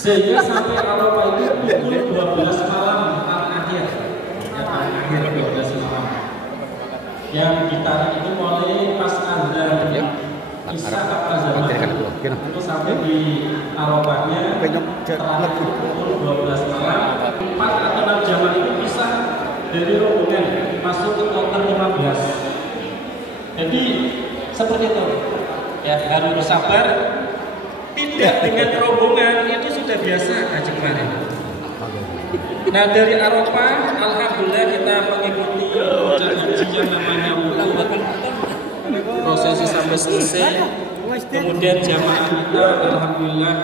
Sehingga sampai Arafah itu pukul 12 malam paling akhir. Ya paling akhir 12 malam. Yang ditarik itu mulai pas azan Isya atau zaman itu sampai di Arafahnya terakhir pukul 12 malam. 4 atau 6 jaman itu bisa dari rombongan masuk ke kloter 15. Jadi seperti itu. Ya harus bersabar. Tidak dengan rombongan itu sudah biasa haji kemarin. Nah dari Arafah, alhamdulillah kita mengikuti haji yang namanya wudhu, prosesi sampai selesai. Kemudian jamaah kita, alhamdulillah,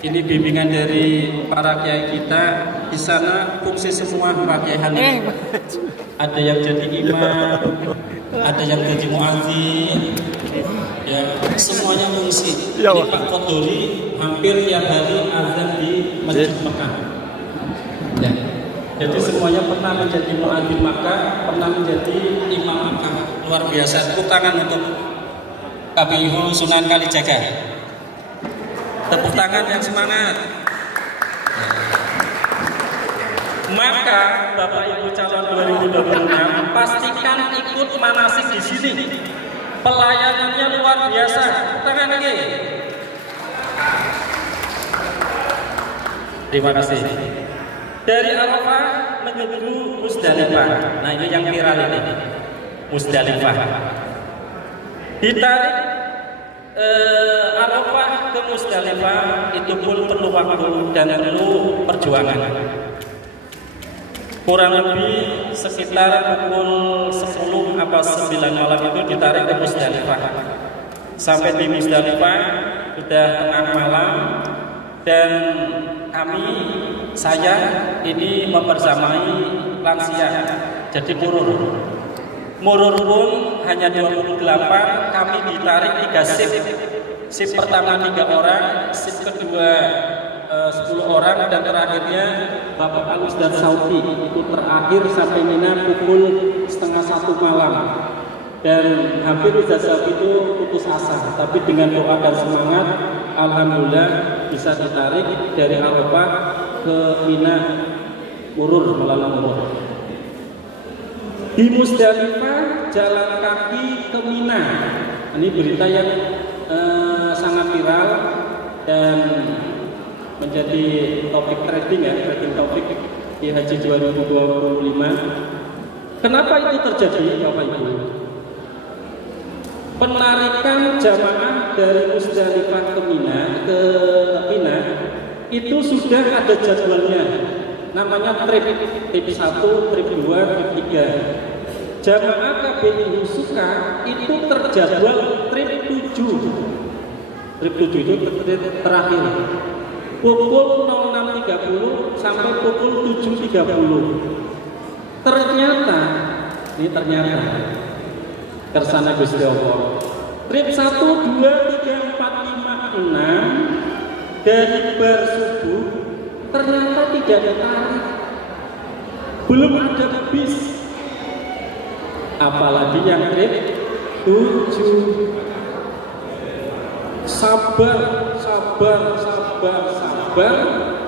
ini bimbingan dari para kiai kita. Di sana fungsi semua para kiai Hanif. Ada yang jadi imam, ada yang jadi muadzin. Ya, semuanya fungsi. Ini Pak Kodori hampir tiap hari azan di Masjid Mekah. Ya. Jadi semuanya pernah menjadi muadzin Makkah, pernah menjadi imam Makkah. Luar biasa. Tepuk tangan untuk KPU Sunan Kalijaga. Tepuk tangan yang semangat. Maka Bapak Ibu calon 2026 pastikan ikut manasik di sini. Pelayanannya luar biasa. Tangan lagi. Terima kasih. Dari Arafah menuju Musdalifah. Nah ini yang viral ini. Musdalifah. Ditarik Arafah ke Musdalifah itu pun perlu waktu dan perlu perjuangan. Kurang lebih sekitar pukul 10 atau 9 malam itu ditarik ke Musdalifah. Sampai di Musdalifah sudah tengah malam dan saya ini mempersamai lansia, jadi murur pun hanya 28, kami ditarik 3 sip. Sip pertama 3 orang, sip kedua 10 orang, dan terakhirnya Bapak Agus dan Sauti itu terakhir sampai Mina pukul 12:30 malam. Dan hampir Ustaz Sauti itu putus asa, tapi dengan doa dan semangat alhamdulillah bisa ditarik dari Arafah ke Mina Murur melalui Murur. Di Musdalifah jalan kaki ke Mina. Ini berita yang sangat viral dan menjadi topik trending ya, trending topik di Haji 2025. Kenapa itu terjadi, Bapak Ibu? Penarikan jamaah dari Musdalifah ke Mina itu sudah ada jadwalnya. Namanya trip 1, trip 2, trip 3. Jamaah KBI Husuka itu terjadwal trip 7. Trip 7 itu terakhir pukul 06.30 sampai pukul 7.30. Ternyata kersana Gusti Allah. Trip 1, 2, 3, 4, 5, 6 dari bar subuh ternyata tidak ditarik. Belum ada bis. Apalagi yang trip 7. Sabar,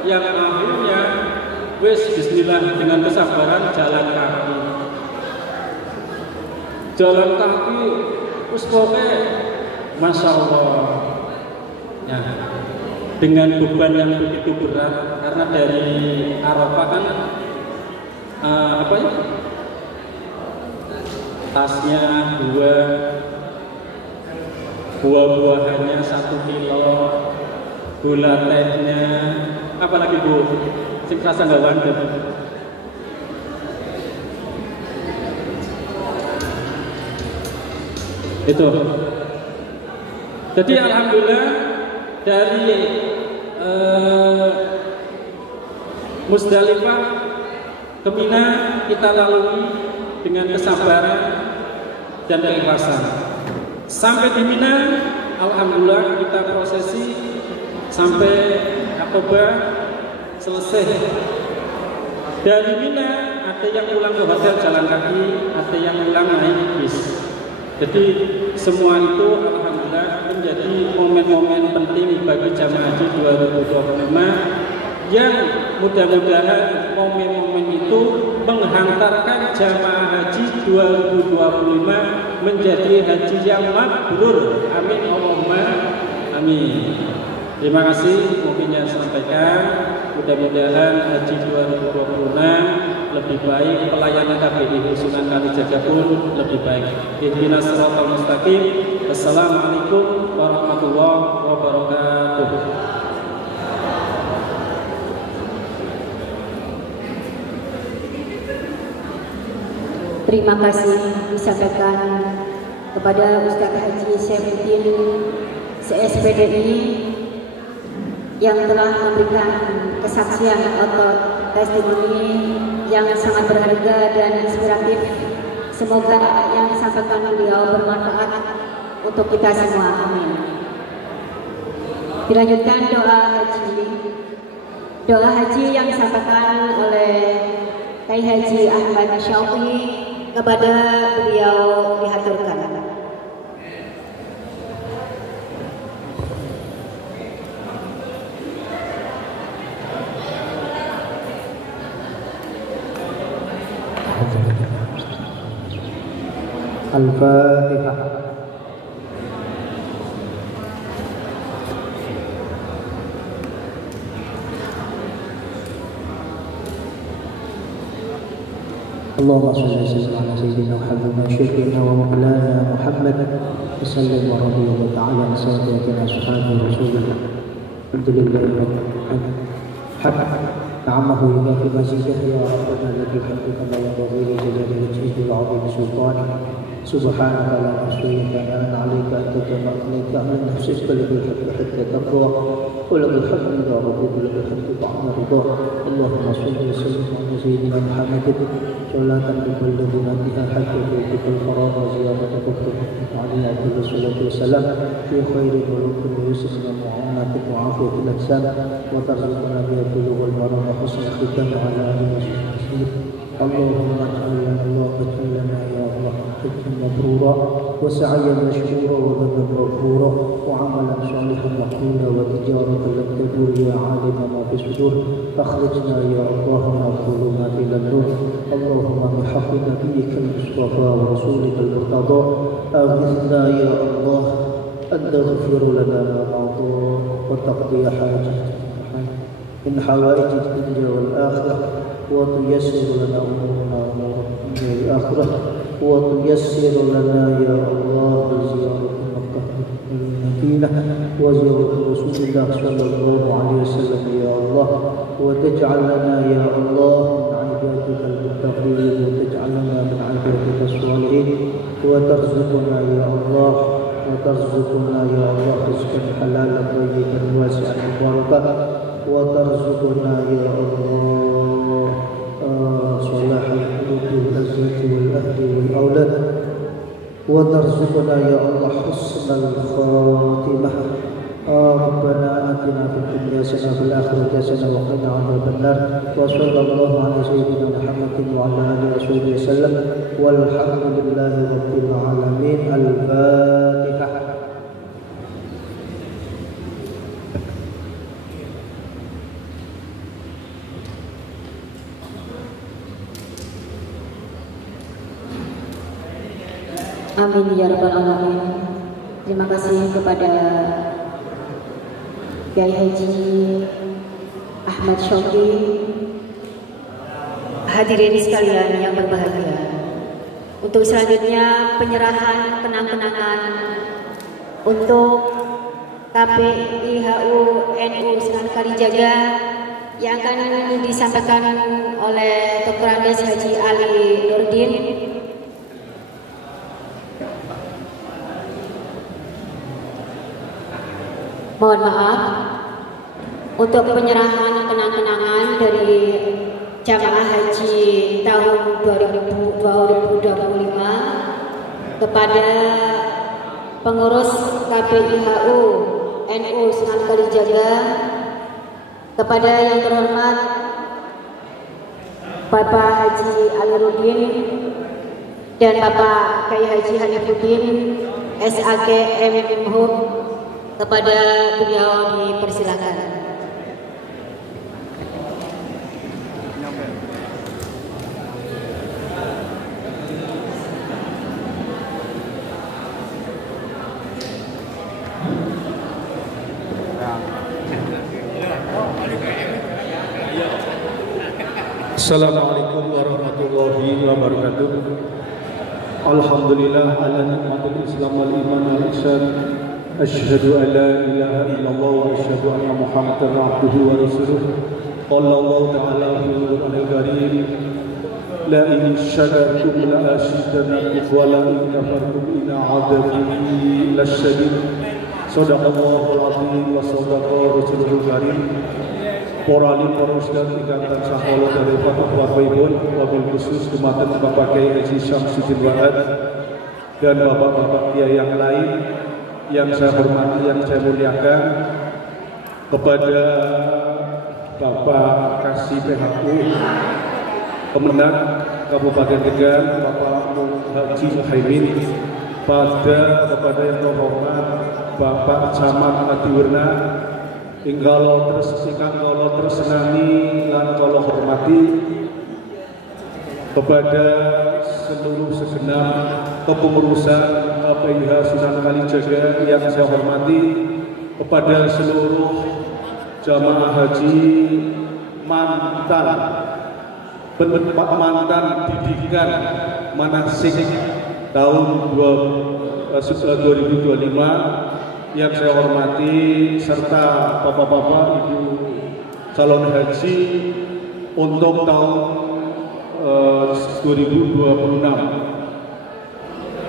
yang akhirnya bismillah dengan kesabaran jalan kaki terus pokoknya Masya Allah ya, dengan beban yang begitu berat karena dari Arafah kan tasnya 2, buah-buahannya 1 kilo, gula tehnya, apalagi Bu, sing rasa nggak wandel. Itu. Jadi alhamdulillah dari Musdalifah ke Mina kita lalui dengan kesabaran dan keikhlasan. Sampai di Mina, alhamdulillah kita prosesi sampai Aqabah selesai. Dari Mina ada yang pulang ke hotel jalan kaki, ada yang pulang naik bis. Jadi semua itu alhamdulillah adalah menjadi momen-momen penting bagi jamaah haji 2025 yang mudah-mudahan momen-momen itu menghantarkan jamaah haji 2025 menjadi haji yang mabrur. Amin Allahumma amin. Terima kasih mungkin yang sampaikan. Mudah-mudahan haji 2026 lebih baik, pelayanan KBRI Sunan Kalijaga pun lebih baik. Ihdinas siratal mustaqim. Assalamualaikum warahmatullahi wabarakatuh. Terima kasih disampaikan kepada Ustaz Haji Syaifuddin CSPDI yang telah memberikan kesaksian atau testimoni yang sangat berharga dan inspiratif. Semoga yang disampaikan beliau bermanfaat untuk kita semua. Amin. Dilanjutkan doa haji. Doa haji yang disampaikan oleh Kiai Haji Ahmad Syauqi kepada beliau dihaturkan. Al-Fatihah. اللهم صل وسلم على سيدنا محمد وشفيعنا ومولانا محمد وسلم ورضي الله تعالى عن ساداتنا اصحاب رسول الله. الحمد لله رب العالمين. حق نعمه يكافئ مزيده يا ربنا لك الحمد كما ينبغي لجلال وجهه وعظيم سلطانه. سبحانك لا نحصي ثناء عليك انت كما اثنيت على نفسك لك الحمد حتى ترضى ولك الحمد يا رب ولك الحمد بعد رضا. اللهم صل وسلم على سيدنا محمد صلاة تبلغنا بها حتى بيتك الحرام وزيارتك عليه افضل الصلاة والسلام في خير ملوك ويسر ومعونة وعافية الاجسام وترزقنا بها بلوغ المرام وحسن الختام على اله وصحبه. اللهم اجعل لنا يا الله حجا مبرورا وسعيا مشكورا وذنبا مغفورا وعملا صالحا مقبولا وتجارة لم تدور يا عالم ما في الصدور. اخرجنا يا الله من الظلمات الى النور. اللهم بحق نبيك المصطفى ورسولك المرتضى اغثنا يا الله ان تغفر لنا ما مضى وتقضي حاجتنا من حوائج الدنيا والاخره وتيسر لنا امورنا الدنيا والاخره وتيسر لنا يا الله زيارة مكة المدينة وزيارة رسول الله صلى الله عليه وسلم يا الله. وتجعل لنا يا الله من عبادك المتقين وتجعلنا من عبادك الصالحين وترزقنا يا الله رزقا حلالا طيبا واسعا مباركا وترزقنا يا الله صلاح القلوب والأزواج والأهل والأولاد وترزقنا يا الله حسن الخاتمة. ربنا آتنا في الدنيا حسنة وفي الآخرة حسنة وقنا عذاب النار. وصلى الله على سيدنا محمد وعلى آله وصحبه وسلم والحمد لله رب العالمين. الفاتحة. Amin ya rabbal alamin. Terima kasih kepada Kiai Haji Ahmad Syauqi. Hadirin sekalian yang berbahagia, untuk selanjutnya penyerahan kenang-kenangan untuk KPIHU NU Sunan Kalijaga yang akan disampaikan oleh Dr. Andes Haji Ali Nurdin. Mohon maaf untuk penyerahan kenang-kenangan dari jamaah haji tahun 2025 kepada pengurus KPIHU NU Sunan Kalijaga, kepada yang terhormat Bapak Haji Aliruddin dan Bapak Kiai Haji Hanifuddin SAG Hub, kepada beliau dipersilakan. Assalamualaikum warahmatullahi wabarakatuh. Alhamdulillah ala nikmatil Islam wal iman wal ihsan. Asyhadu an la ilaha illallah wa asyhadu anna Muhammadar abduhu wa rasuluh. Qala Allah ta'ala fil Qur'anil karim, la in syakartum la azidannakum wa la in kafartum inna 'adzabi lasyadid. Shadaqallahul azim wa shadaqa rasulul karim. Para alim, para ustaz ingkang tansah kula dari Bapak-Bapak wabil khusus dumateng Bapak Kiai Haji Syamsuddin Wahad dan bapak-bapak kiai yang lain yang saya hormati, yang saya muliakan, kepada Bapak Kasih PHU Kemenang Kabupaten Tegal, Bapak Haji Muhaimin, kepada yang terhormat Bapak Camat Adiwarna, ingkang kula tresnani lan kula hormati, kepada seluruh segenap kepengurusan KPIH Sunan Kalijaga yang saya hormati, kepada seluruh jamaah haji mantan didikan manasik tahun 2025 yang saya hormati, serta bapak-bapak, ibu calon haji untuk tahun 2026.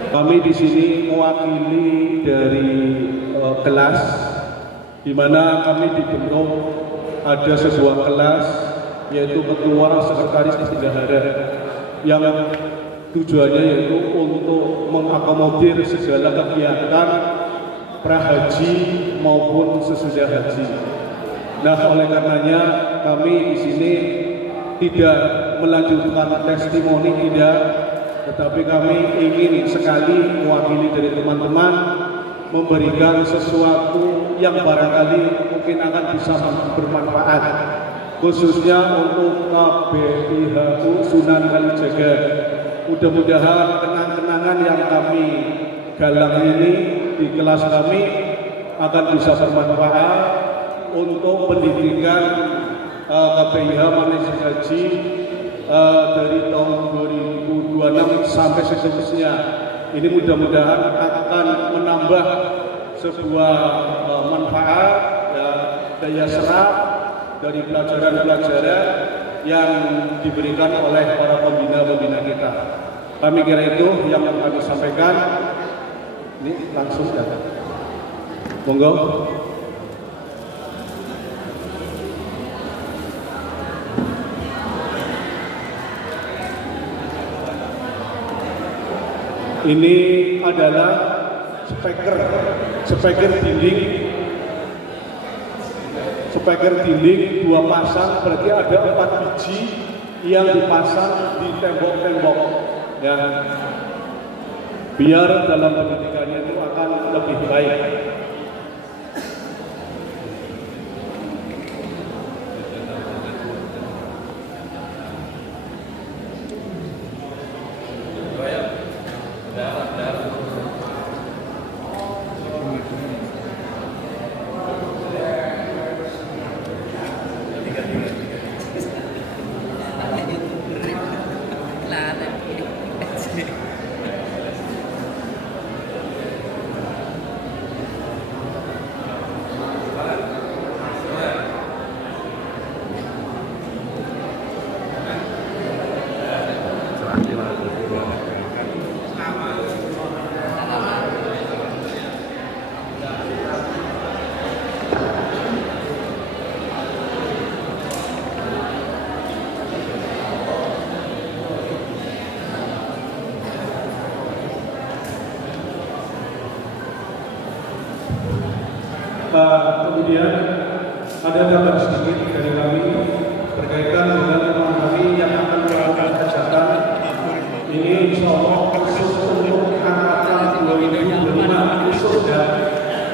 Kami di sini mewakili dari kelas, di mana kami dibentuk ada sebuah kelas, yaitu ketua sekretaris bendahara, yang tujuannya yaitu untuk mengakomodir segala kegiatan prahaji maupun sesudah haji. Nah, oleh karenanya kami di sini tidak melanjutkan testimoni, tidak, tetapi kami ingin sekali mewakili dari teman-teman memberikan sesuatu yang barangkali mungkin akan bisa bermanfaat, khususnya untuk KPIHU Sunan Kalijaga. Mudah-mudahan kenang-kenangan yang kami galang ini di kelas kami akan bisa bermanfaat untuk pendidikan KPIH Manasik Haji dari tahun 2026 sampai seterusnya. Ini mudah-mudahan akan menambah sebuah manfaat ya, daya serap dari pelajaran-pelajaran yang diberikan oleh para pembina-pembina kita. Kami kira itu yang kami sampaikan. Ini langsung datang. Monggo. Ini adalah speaker dinding 2 pasang, berarti ada 4 biji yang dipasang di tembok-tembok ya, biar dalam pendidikannya itu akan lebih baik. Kemudian ada gambar sedikit dari kami berkaitan dengan teman kami yang akan melakukan hajatan. Ini insya Allah khusus untuk angkatan 2025.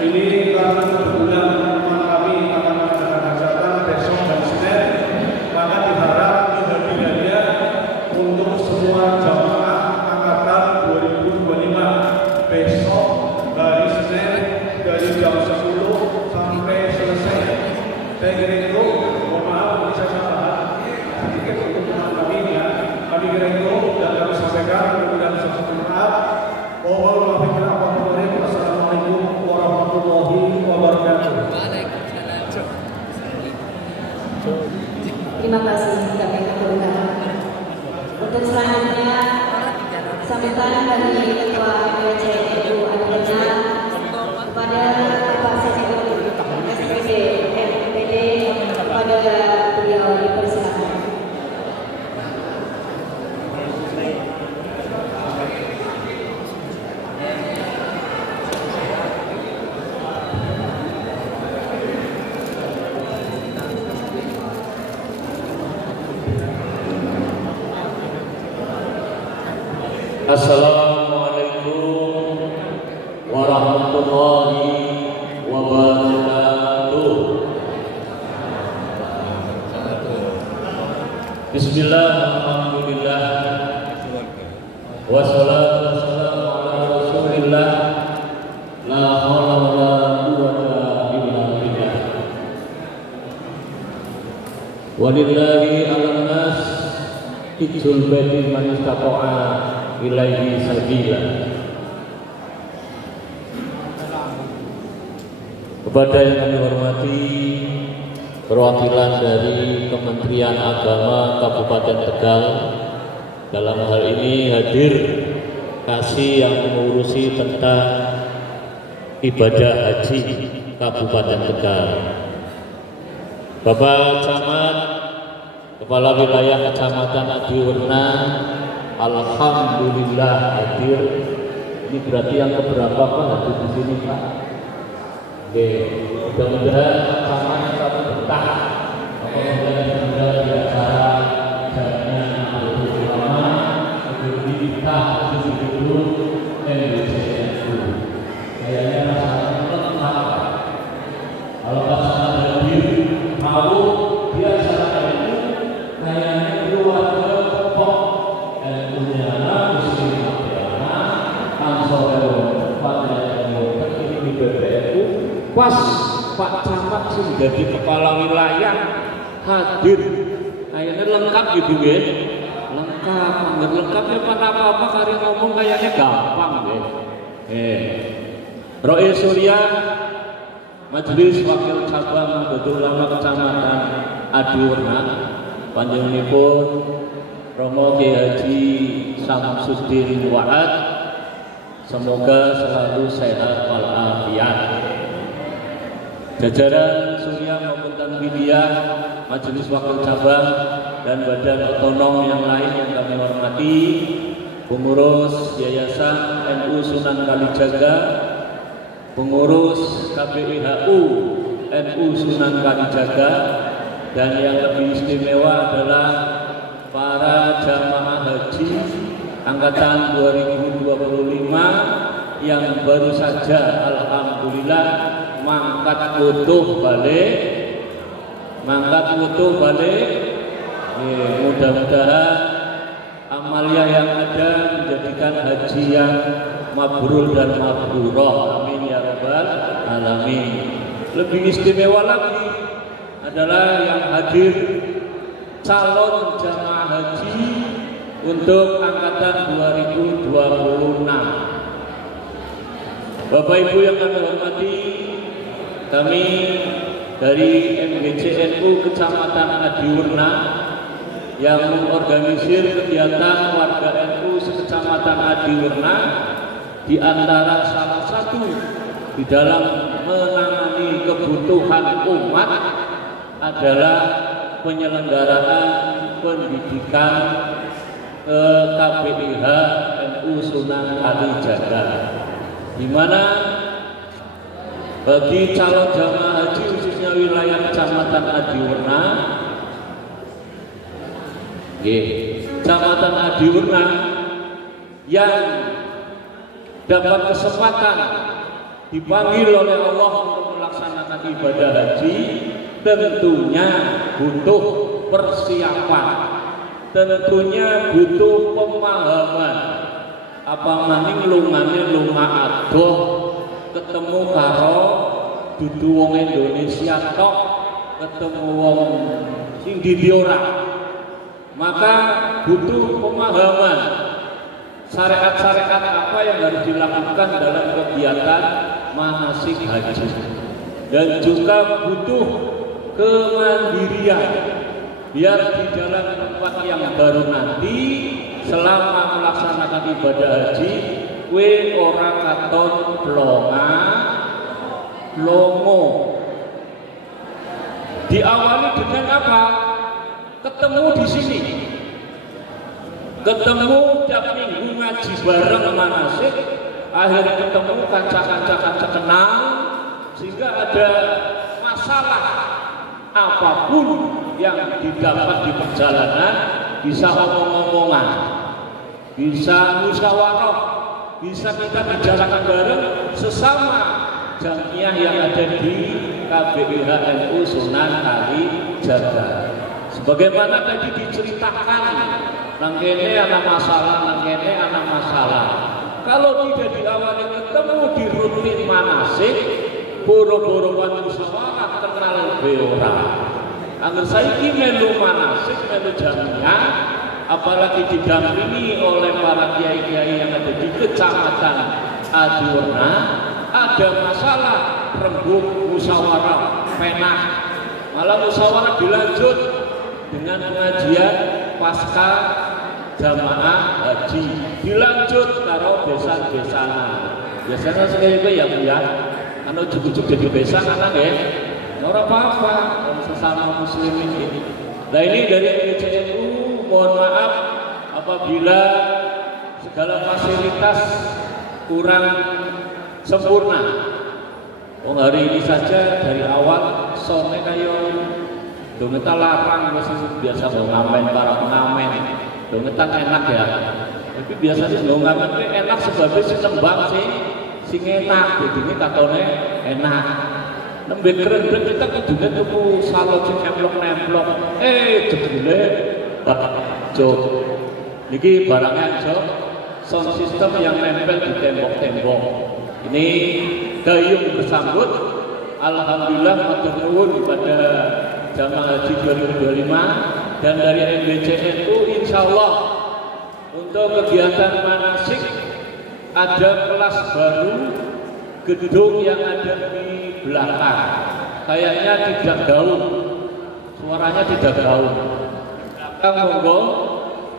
Ini karena kebetulan teman kami akan mengadakan hajatan besok dan Senin, maka diharap kehadirannya untuk semua jamaah angkatan 2025 besok hari Senin dari jam 10 sampai selesai. Saya kira itu, mohon maaf bisa saya bahas sedikit untuk teman kami ya. Kami kira itu dan kami sampaikan mudah-mudahan bermanfaat. Wassalamualaikum warahmatullahi wabarakatuh. Terima kasih kami aturkan. Untuk selanjutnya sambutan dari Ketua MWC NU adanya kepada Pak Sekjen SPD MPD kepada beliau dipersilakan. Assalamualaikum warahmatullahi wabarakatuh. Bismillah, alhamdulillah, wassalatu wassalamu ala rasulillah, la haula wa la quwwata illa billah. Walillahi 'alan nas hijjul baiti man istata'a ilaihi sabila. Kepada yang kami hormati perwakilan dari Kementerian Agama Kabupaten Tegal, dalam hal ini hadir kasih yang mengurusi tentang ibadah haji Kabupaten Tegal, Bapak Camat, Kepala Wilayah Kecamatan Adiwerna, alhamdulillah hadir. Ini berarti yang keberapa Pak hadir di sini Pak? Oke, mudah-mudahan sama satu betah. Mudah-mudahan di acara jamnya Nahdlatul Ulama lebih betah lebih dulu MWCNU. Kayaknya rasanya lengkap Pak. Kalau pasangan hadir mau dia acara itu kayaknya keluarga pokok pas Pak Camat sih menjadi kepala wilayah hadir, kayaknya lengkap gitu ya, lengkap, nggak lengkapnya apa-apa kali ngomong kayaknya gampang ya. Rois Surya, Majelis Wakil Cabang Nahdlatul Ulama Kecamatan Adiwerna, panjenenganipun Romo Kiai Haji Samsuddin Wa'ad, semoga selalu sehat walafiat. Jajaran Surya maupun Tanbidiyah, Majelis Wakil Cabang dan badan otonom yang lain yang kami hormati, pengurus Yayasan NU Sunan Kalijaga, pengurus KPIHU NU Sunan Kalijaga, dan yang lebih istimewa adalah para jamaah haji angkatan 2025 yang baru saja alhamdulillah mangkat wutuh balik. Mudah-mudahan amalia yang ada menjadikan haji yang mabrur dan mabrurah, amin ya rabbal alamin. Lebih istimewa lagi adalah yang hadir calon jamaah haji untuk angkatan 2026. Bapak Ibu yang kami hormati, kami dari MWCNU Kecamatan Adiwerna yang mengorganisir kegiatan warga NU sekecamatan Adiwerna, di antara salah satu di dalam menangani kebutuhan umat adalah penyelenggaraan pendidikan KPIH NU Sunan Kalijaga, di mana bagi calon jamaah haji khususnya wilayah Kecamatan Adiwerna, Kecamatan Adiwerna yang dapat kesempatan dipanggil oleh Allah untuk melaksanakan ibadah haji, tentunya butuh persiapan, tentunya butuh pemahaman. Apa maning lungane lunga adoh ketemu karo dudu wong Indonesia tok, ketemu wong sing ndi ora. Maka butuh pemahaman syariat-syariat apa yang harus dilakukan dalam kegiatan manasik haji, dan juga butuh kemandirian biar di dalam tempat yang baru nanti selama melaksanakan ibadah haji kue ora katon plonga longo. Diawali dengan apa? Ketemu di sini, ketemu tiap minggu ngaji bareng manasik, akhirnya ketemu kanca-kanca kenal, sehingga ada masalah apapun yang didapat di perjalanan bisa omong-omongan, bisa musyawarah, bisa kita bicarakan bareng sesama jamiah yang ada di KBIH NU Sunan Kalijaga. Sebagaimana tadi diceritakan, nang kene ana masalah. Kalau tidak diawali ketemu di rutin manasik, boro-boro musyawarah kenal beora. Angger saiki melu manasik, melu jamiah, apalagi didampingi oleh para kiai-kiai yang ada di Kecamatan Adiwarna, ada masalah rembuk musyawarah penah, malah musyawarah dilanjut dengan pengajian pasca jamaah haji, dilanjut karo besan-besanan. Biasanya sekali ya Bu ya, anu cukup jadi besan anak ya, ora apa-apa sesama muslim ini. Nah ini dari MBCNU, mohon maaf apabila segala fasilitas kurang sempurna. Oh hari ini saja dari awal sone kayak dongetan larang biasa mau ngamen para pengamen, dongetan enak ya. Tapi biasanya mau ngamen itu enak sebabnya si tembang sing enak, jadi ini katone enak. Nembe keren kita kudunya tuku salon sing nemplok-nemplok. Jebule jok. Niki barangnya jok, sound system yang nempel di tembok-tembok. Ini gayung bersambut. Alhamdulillah matur nuwun kepada jamaah haji 2025 dan dari MBCNU insya Allah untuk kegiatan manasik ada kelas baru, gedung yang ada di belakang kayaknya tidak gaul, suaranya tidak gaul. Monggo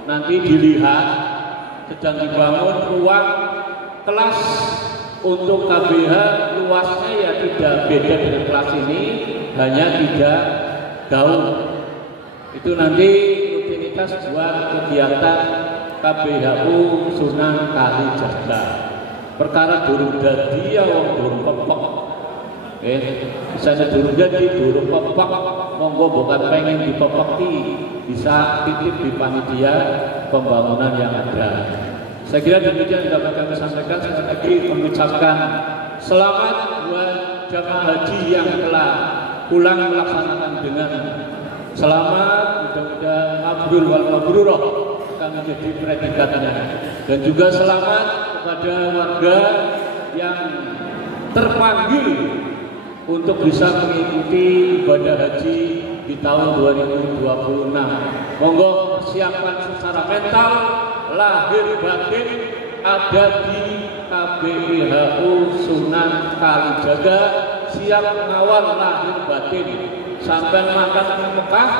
nanti dilihat sedang dibangun ruang kelas untuk KBH, luasnya ya tidak beda dengan kelas ini, hanya tidak gaul. Itu nanti rutinitas buat kegiatan KBHU Sunan Kalijaga. Perkara durung dadi ya wong durung pepek. Misalnya durung dadi, durung pepek, monggo bukan pengen dipepeki, bisa titip di panitia pembangunan yang ada. Saya kira demikian yang dapat kami sampaikan. Sekali lagi mengucapkan selamat buat jamaah haji yang telah pulang melaksanakan dengan selamat, mudah-mudahan mabrur wal mabruroh akan menjadi predikatnya, dan juga selamat kepada warga yang terpanggil untuk bisa mengikuti ibadah haji di tahun 2026. Monggo persiapan secara mental, lahir batin ada di KBIHU Sunan Kalijaga, siap mengawal lahir batin sampai makan di Mekah.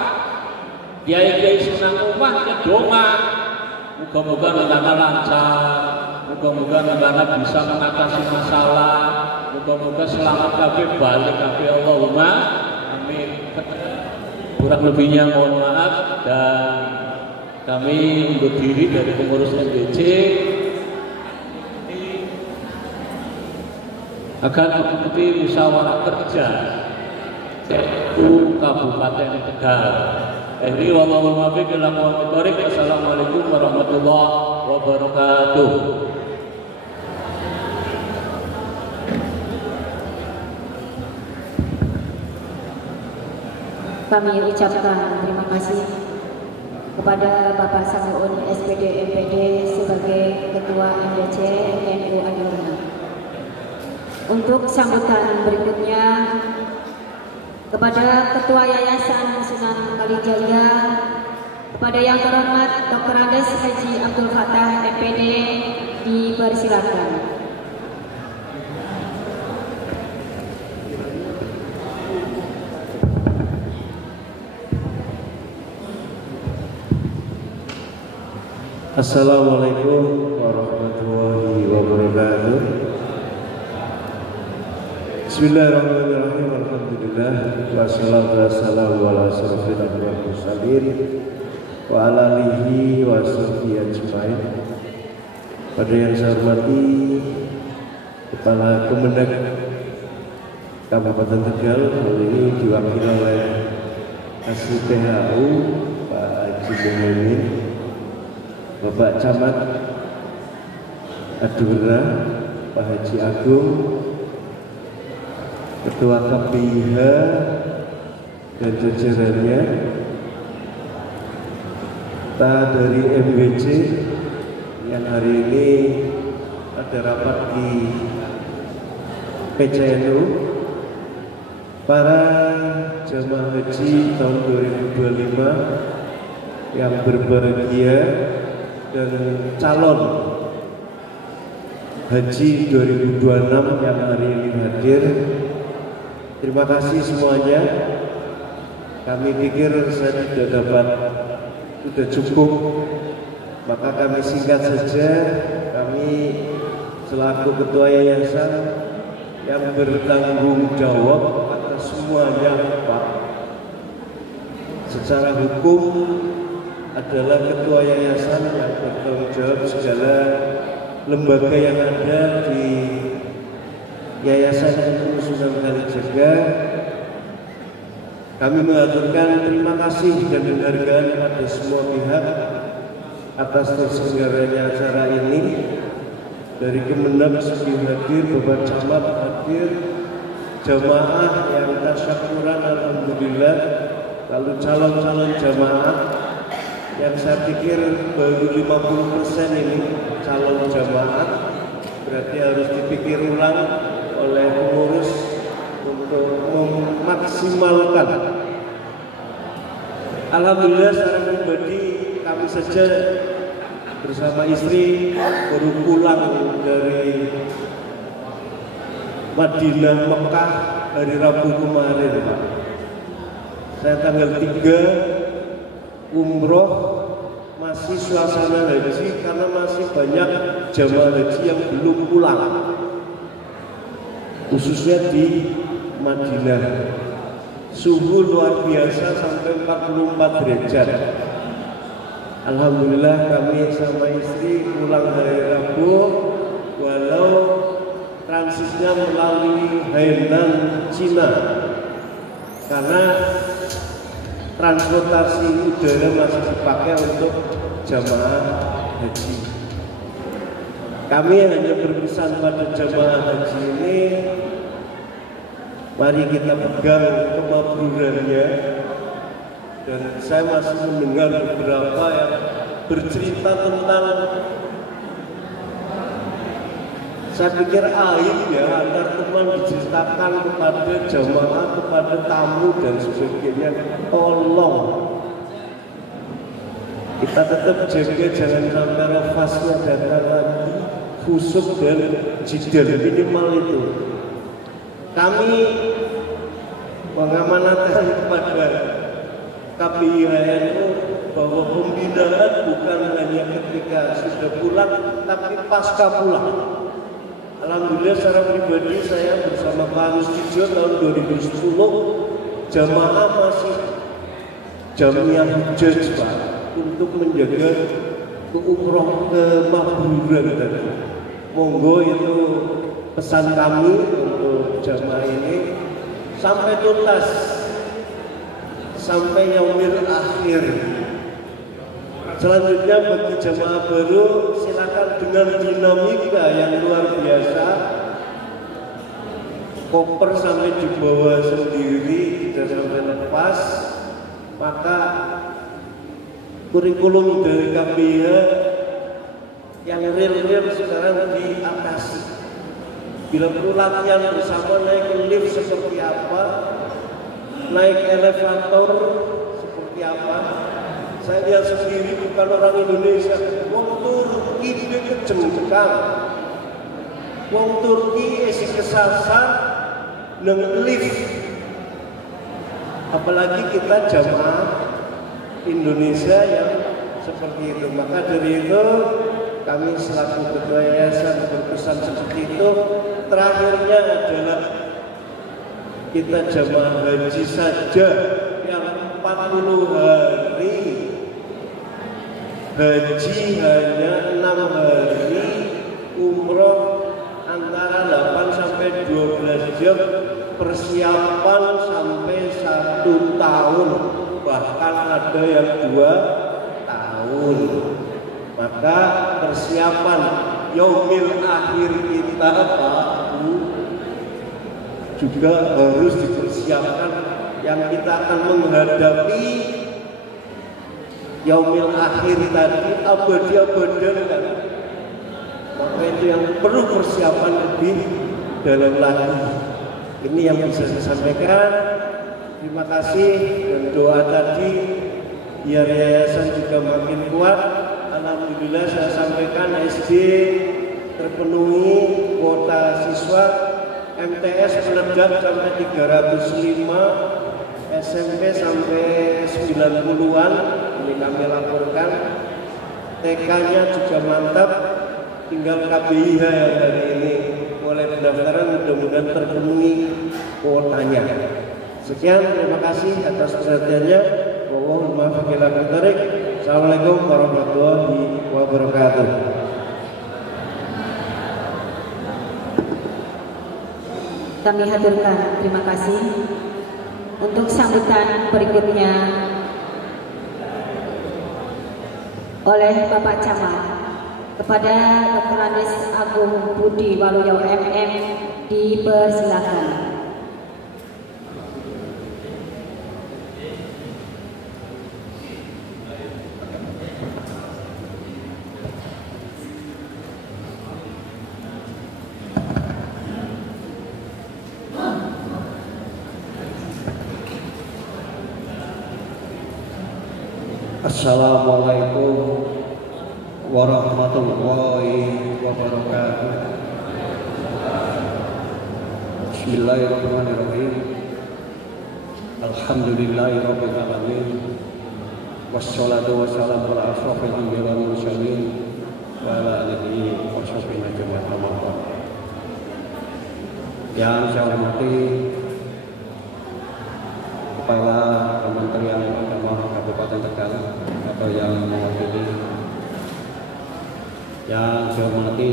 Kiai-kiai Sunan Umah donga, muga-muga negara lancar, muga-muga negara bisa mengatasi masalah, muga-muga selamat kabeh balik kabeh Allahumma amin. Kurang lebihnya mohon maaf, dan kami undur diri dari pengurus MBC akan mengikuti musyawarah kerja CNU Kabupaten Tegal. Wallahu muwaffiq ila aqwamit thoriq. Assalamualaikum warahmatullahi wabarakatuh. kami ucapkan terima kasih kepada Bapak Samuun SPD MPD sebagai Ketua MDC NU Adilurna. Untuk sambutan berikutnya kepada Ketua Yayasan Sunan Kalijaga, kepada yang terhormat Dr. Andes Haji Abdul Fattah MPD, dipersilakan. Assalamualaikum warahmatullahi wabarakatuh. Bismillahirrahmanirrahim. Alhamdulillah wassalatu wassalamu ala asyrofil anbiya'i wal mursalin wa ala alihi wa sahbihi ajmain. Pada yang saya hormati Kepala Kemendag Kabupaten Tegal, hal ini diwakili oleh KSPHU Pak Haji Muhaimin, Bapak Camat Adilurna Pak Haji Agung, Ketua KPIH dan jajarannya, kita dari MBC yang hari ini ada rapat di PCNU, para jemaah haji tahun 2025 yang berbahagia dan calon haji 2026 yang hari ini hadir. Terima kasih semuanya. Kami pikir saya tidak dapat, sudah cukup, maka kami singkat saja. Kami selaku ketua yayasan yang bertanggung jawab atas semuanya, Pak. Secara hukum adalah ketua yayasan yang bertanggung jawab segala lembaga yang ada di Yayasan NU Sunan Kalijaga. Kami mengaturkan terima kasih dan penghargaan kepada semua pihak atas terselenggaranya acara ini. Dari Kemendag sudah hadir, Bapak Camat hadir, jamaah yang tasyakuran alhamdulillah, lalu calon-calon jamaah yang saya pikir baru 50% ini calon jamaah, berarti harus dipikir ulang oleh pengurus untuk memaksimalkan. Alhamdulillah secara pribadi kami saja bersama istri baru pulang dari Madinah Mekah hari Rabu kemarin, Pak. Saya tanggal 3 umroh, masih suasana haji karena masih banyak jamaah haji yang belum pulang, khususnya di Madinah. Suhu luar biasa sampai 44 derajat. Alhamdulillah kami sama istri pulang hari Rabu, walau transitnya melalui Hainan, Cina, karena transportasi udara masih dipakai untuk jamaah haji. Kami hanya berpesan pada jamaah haji ini, mari kita pegang kemabrurannya. Dan saya masih mendengar beberapa yang bercerita tentang, saya pikir aib ya, antar teman diceritakan kepada jamaah, kepada tamu dan sebagainya. Tolong kita tetap jaga, jangan sampai nafasnya datang lagi, khusuk dan jidal, minimal itu. Kami mengamanatkan kepada KPIH NU bahwa pembinaan bukan hanya ketika sudah pulang, tapi pasca pulang. Alhamdulillah secara pribadi saya bersama Pak Mustijo tahun 2010 jamaah masih jamiah hujaj, Pak, untuk menjaga kemabruran tadi. Monggo itu pesan kami untuk jamaah ini sampai tuntas, sampai yaumil akhir. Selanjutnya bagi jamaah baru, silakan dengan dinamika yang luar biasa, koper sampai dibawa sendiri, tidak sampai lepas, maka kurikulum dari KPIH yang real sekarang diatasi. Bila perlu latihan bersama naik lift seperti apa, naik elevator seperti apa. Saya lihat sendiri, bukan orang Indonesia. Wong Turki dia keceng-cekang. Wong Turki isi kesasar nang lift. Apalagi kita jamaah Indonesia yang seperti itu. Maka dari itu kami selaku ketua yayasan berpesan seperti itu. Terakhirnya adalah kita jamaah haji saja yang 40 hari, haji hanya 6 hari, umroh antara 8 sampai 12 jam, persiapan sampai 1 tahun, bahkan ada yang 2 tahun. Maka persiapan yaumil akhir kita Pak juga harus dipersiapkan, yang kita akan menghadapi yaumil akhir tadi abadi-abadan kan. Maka itu yang perlu persiapan lebih dalam lagi. Ini yang bisa saya sampaikan. Terima kasih, dan doa tadi biar yayasan juga makin kuat. Alhamdulillah saya sampaikan SD terpenuhi kuota siswa, MTS meledak sampai 305, SMP sampai 90-an, ini kami laporkan. TK-nya juga mantap, tinggal KBIH yang hari ini mulai pendaftaran, mudah-mudahan terpenuhi kuotanya. Sekian, terima kasih atas perhatiannya. Assalamualaikum warahmatullahi wabarakatuh. Kami haturkan terima kasih. Untuk sambutan berikutnya oleh Bapak Camat kepada Dr. Andes Agung Budi Waluyo MM, dipersilakan. Assalamualaikum warahmatullahi wabarakatuh. Bismillahirrahmanirrahim. Alhamdulillahirabbil alamin. Wassalatu wassalamu ala asyrofil anbiya'i wal mursalin wa ala alihi wa sahbihi ajma'in. Yang saya hormati Kepala Kementerian Agama Kabupaten Tegal atau yang mewakili, yang saya hormati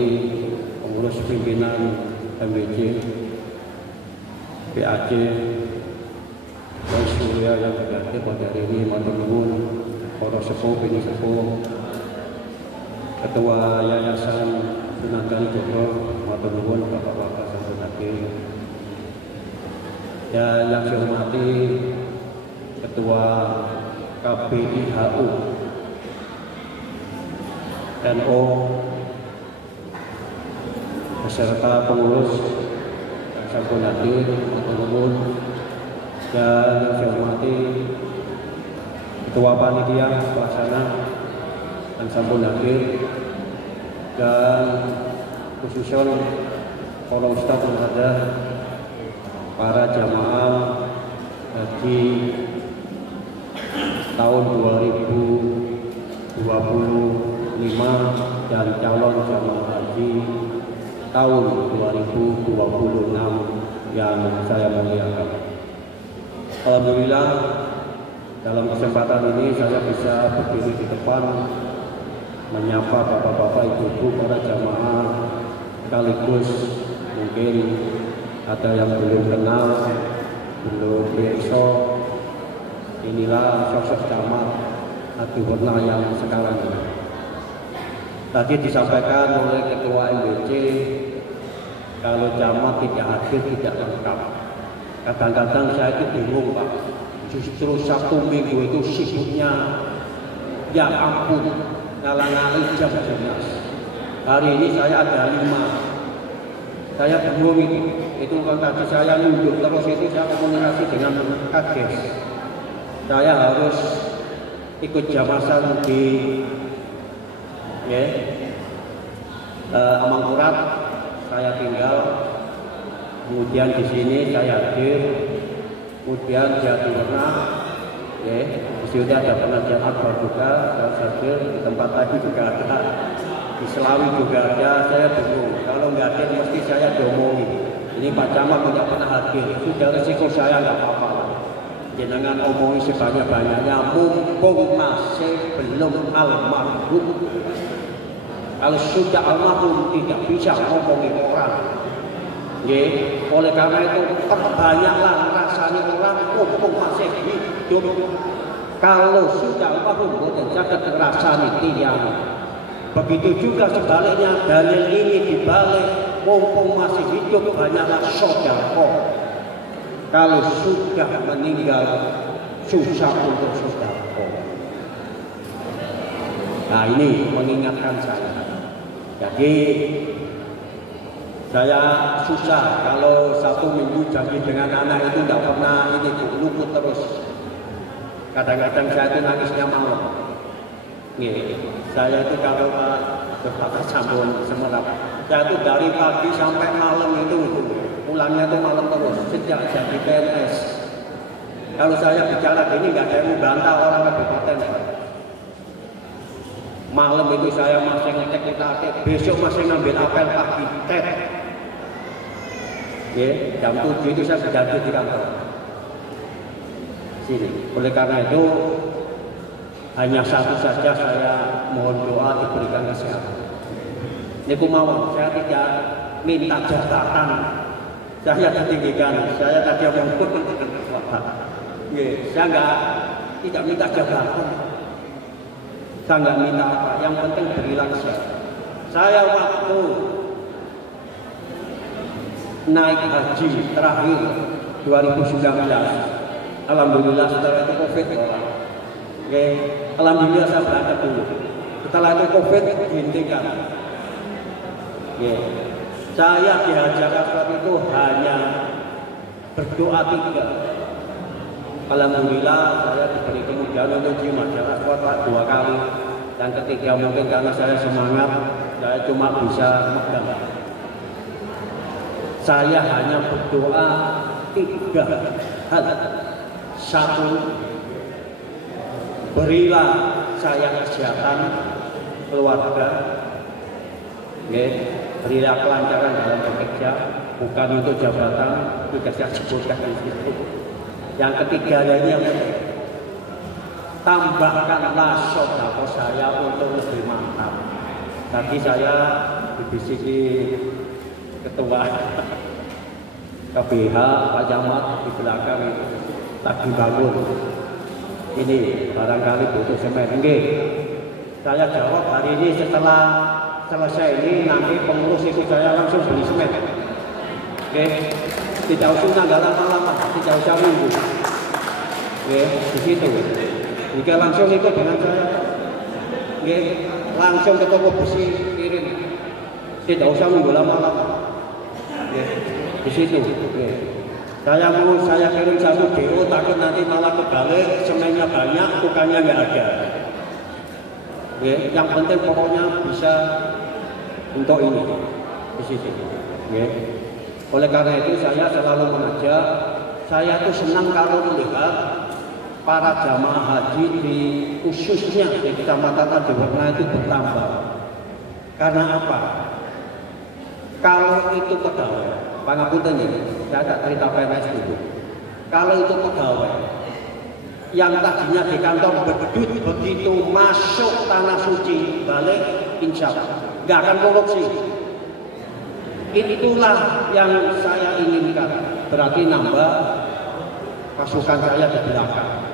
pengurus pimpinan MBC, PAC, dan Surya yang berada pada hari ini, matur nuwun para sepuh, bini sepuh, Ketua Yayasan Sunan Kalijogo, matur nuwun Bapak-bapak sampun hadir. Ya, yang saya hormati Ketua KPIHU NO beserta pengurus yang sampun hadir, matur nuwun. Dan yang saya hormati Ketua Panitia Pelaksana yang sampun hadir, dan khususnya para ustadz yang ada, para jamaah haji tahun 2025 dan calon jamaah haji tahun 2026 yang saya muliakan. Alhamdulillah, dalam kesempatan ini saya bisa berdiri di depan menyapa bapak-bapak, ibu-ibu, para jamaah, sekaligus mungkin ada yang belum kenal, belum biasa. Inilah sosok camat Adiwarna yang sekarang ini. Tadi disampaikan oleh Ketua MBC, kalau camat tidak hadir tidak lengkap. Kadang-kadang saya itu bingung Pak, Justru Sabtu Minggu itu sibuknya, ya ampun, ngalang-ngalih jam jelas. Hari ini saya ada 5. Saya bingung itu kalau tadi saya nunduk terus itu saya komunikasi dengan Kades. Saya harus ikut jamasan di Amangkurat. Saya tinggal, kemudian di sini saya hadir, kemudian Jawa Tengah, di sini ada pengajian akbar juga, saya hadir, di tempat lain juga ada, di Selawi juga ada. Saya bingung, kalau nggak hadir mesti saya diomongin. Ini Pak Camat tidak pernah hadir, sudah resiko saya nggak apa-apa. Jangan omongi sebanyak-banyaknya, mumpung masih belum almarhum. Kalau sudah almarhum tidak bisa ngomongin orang. Oleh karena itu perbanyaklah rasanya orang mumpung masih hidup. Kalau sudah almarhum dan jangan rasanya tiang. Begitu juga sebaliknya, dalil ini dibalik, mumpung masih hidup banyaklah sedekah. Kalau sudah meninggal susah untuk sedekah. Nah ini mengingatkan saya. Jadi saya susah kalau Sabtu Minggu janji dengan anak itu tidak pernah ini luput terus. Kadang-kadang saya itu nangisnya malam. Saya itu kalau berbatas sambung semerap. Saya itu dari pagi sampai malam itu pulangnya itu malam terus sejak jadi PNS. Kalau saya bicara gini nggak ada yang membantah orang kabupaten. Malam itu saya masih ngecek kita, besok masih ngambil apel pagi tet. Jam 7 itu saya sudah di kantor. Sini. Oleh karena itu hanya satu saja saya mohon doa diberikan kesehatan. Niku mawon, saya tidak minta jabatan. Saya ditinggikan. Saya tadi omong saya tidak minta jabatan. Saya nggak minta apa, yang penting berilah saya waktu naik haji terakhir 2019, alhamdulillah setelah itu COVID orang. Alhamdulillah saya berangkat dulu. Setelah itu COVID dihentikan. Saya di Haji Aswad itu hanya berdoa 3. Alhamdulillah saya diberi kemudahan untuk di Haji Aswad 2 kali. Dan ketiga mungkin karena saya semangat, saya cuma bisa megang. Saya hanya berdoa 3 hal. 1, berilah saya kesehatan keluarga. Berilah kelancaran dalam bekerja, bukan untuk jabatan, tidak saya sebutkan di situ. Yang ketiga ini yang tambahkanlah sedekah saya untuk lebih mantap. Tadi saya dibisiki ketua KBH Pak Camat di belakang itu tadi bangun. Ini barangkali butuh semen. Saya jawab hari ini setelah selesai ini nanti pengurus itu saya langsung beli semen. Tidak usah tanggal lama-lama, tidak usah minggu. Di situ. Jika langsung ikut dengan saya, langsung ke toko besi kirim. Tidak usah minggu lama-lama. Di situ. Saya kirim 1 DO, takut nanti malah kebalik, semennya banyak, tukangnya nggak ada. Yang penting pokoknya bisa untuk ini di situ. Oleh karena itu saya selalu mengajak, saya tuh senang kalau melihat para jamaah haji di khususnya di Kecamatan Adiwarna itu bertambah. Karena apa? Kalau itu pegawai, pangapunten ini, saya tak cerita PNS dulu. Kalau itu pegawai yang tadinya di kantor berdut, begitu masuk tanah suci balik, insya Allah nggak akan korupsi. Itulah yang saya inginkan. Berarti nambah pasukan saya di belakang.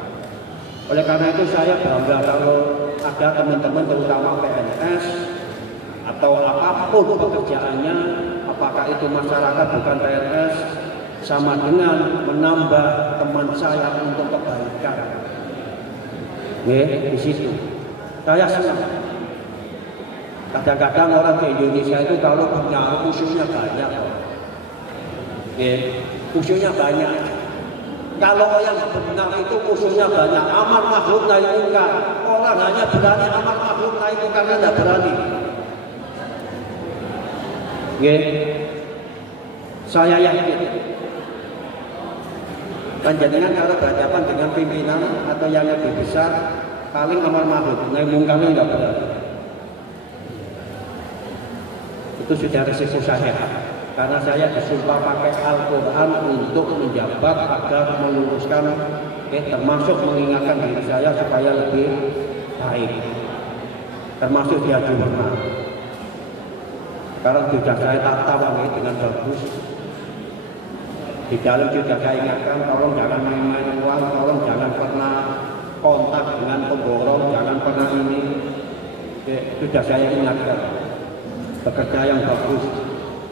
Oleh karena itu saya bangga kalau ada teman-teman terutama PNS atau apapun pekerjaannya, apakah itu masyarakat bukan PNS, sama dengan menambah teman saya untuk kebaikan. Di situ saya senang. Kadang-kadang orang di Indonesia itu kalau benar musuhnya banyak. Musuhnya banyak. Kalau yang benar itu musuhnya banyak, amar ma'ruf nahi munkar. Orang hanya berani amar ma'ruf nahi munkar karena tidak berani. Saya yakin panjenengan kalau berhadapan dengan pimpinan atau yang lebih besar, paling amar ma'ruf nahi munkarnya nggak berani. Itu sudah resiko saya, karena saya disumpah pakai Al-Quran untuk menjabat agar meluruskan, termasuk mengingatkan diri saya supaya lebih baik, termasuk di adu hormat. Sekarang sudah saya tata dengan bagus. Di dalam juga saya ingatkan, tolong jangan main-main uang, tolong jangan pernah kontak dengan pemborong, jangan pernah ini. Sudah saya ingatkan. Bekerja yang bagus,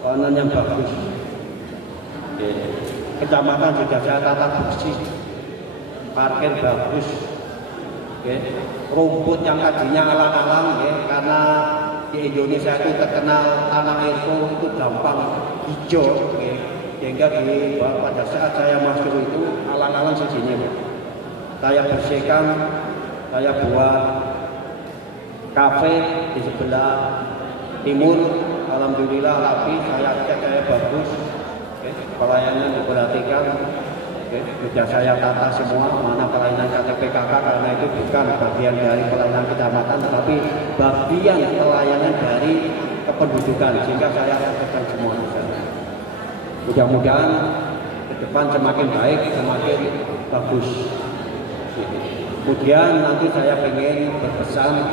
konon yang bagus. Kecamatan juga saya tata bersih, parkir bagus, rumput yang tadinya alang-alang, karena di Indonesia itu terkenal tanah itu gampang hijau, sehingga pada saat saya masuk itu alang-alang segini, saya bersihkan, saya buat kafe di sebelah timur, alhamdulillah rapi, saya cek saya bagus, pelayanan diperhatikan, sudah saya tata semua, mana pelayanan KTP-KK, karena itu bukan bagian dari pelayanan kecamatan, tetapi bagian pelayanan dari kependudukan, sehingga saya lakukan semua di sana. Mudah-mudahan ke depan semakin baik, semakin bagus. Kemudian nanti saya ingin berpesan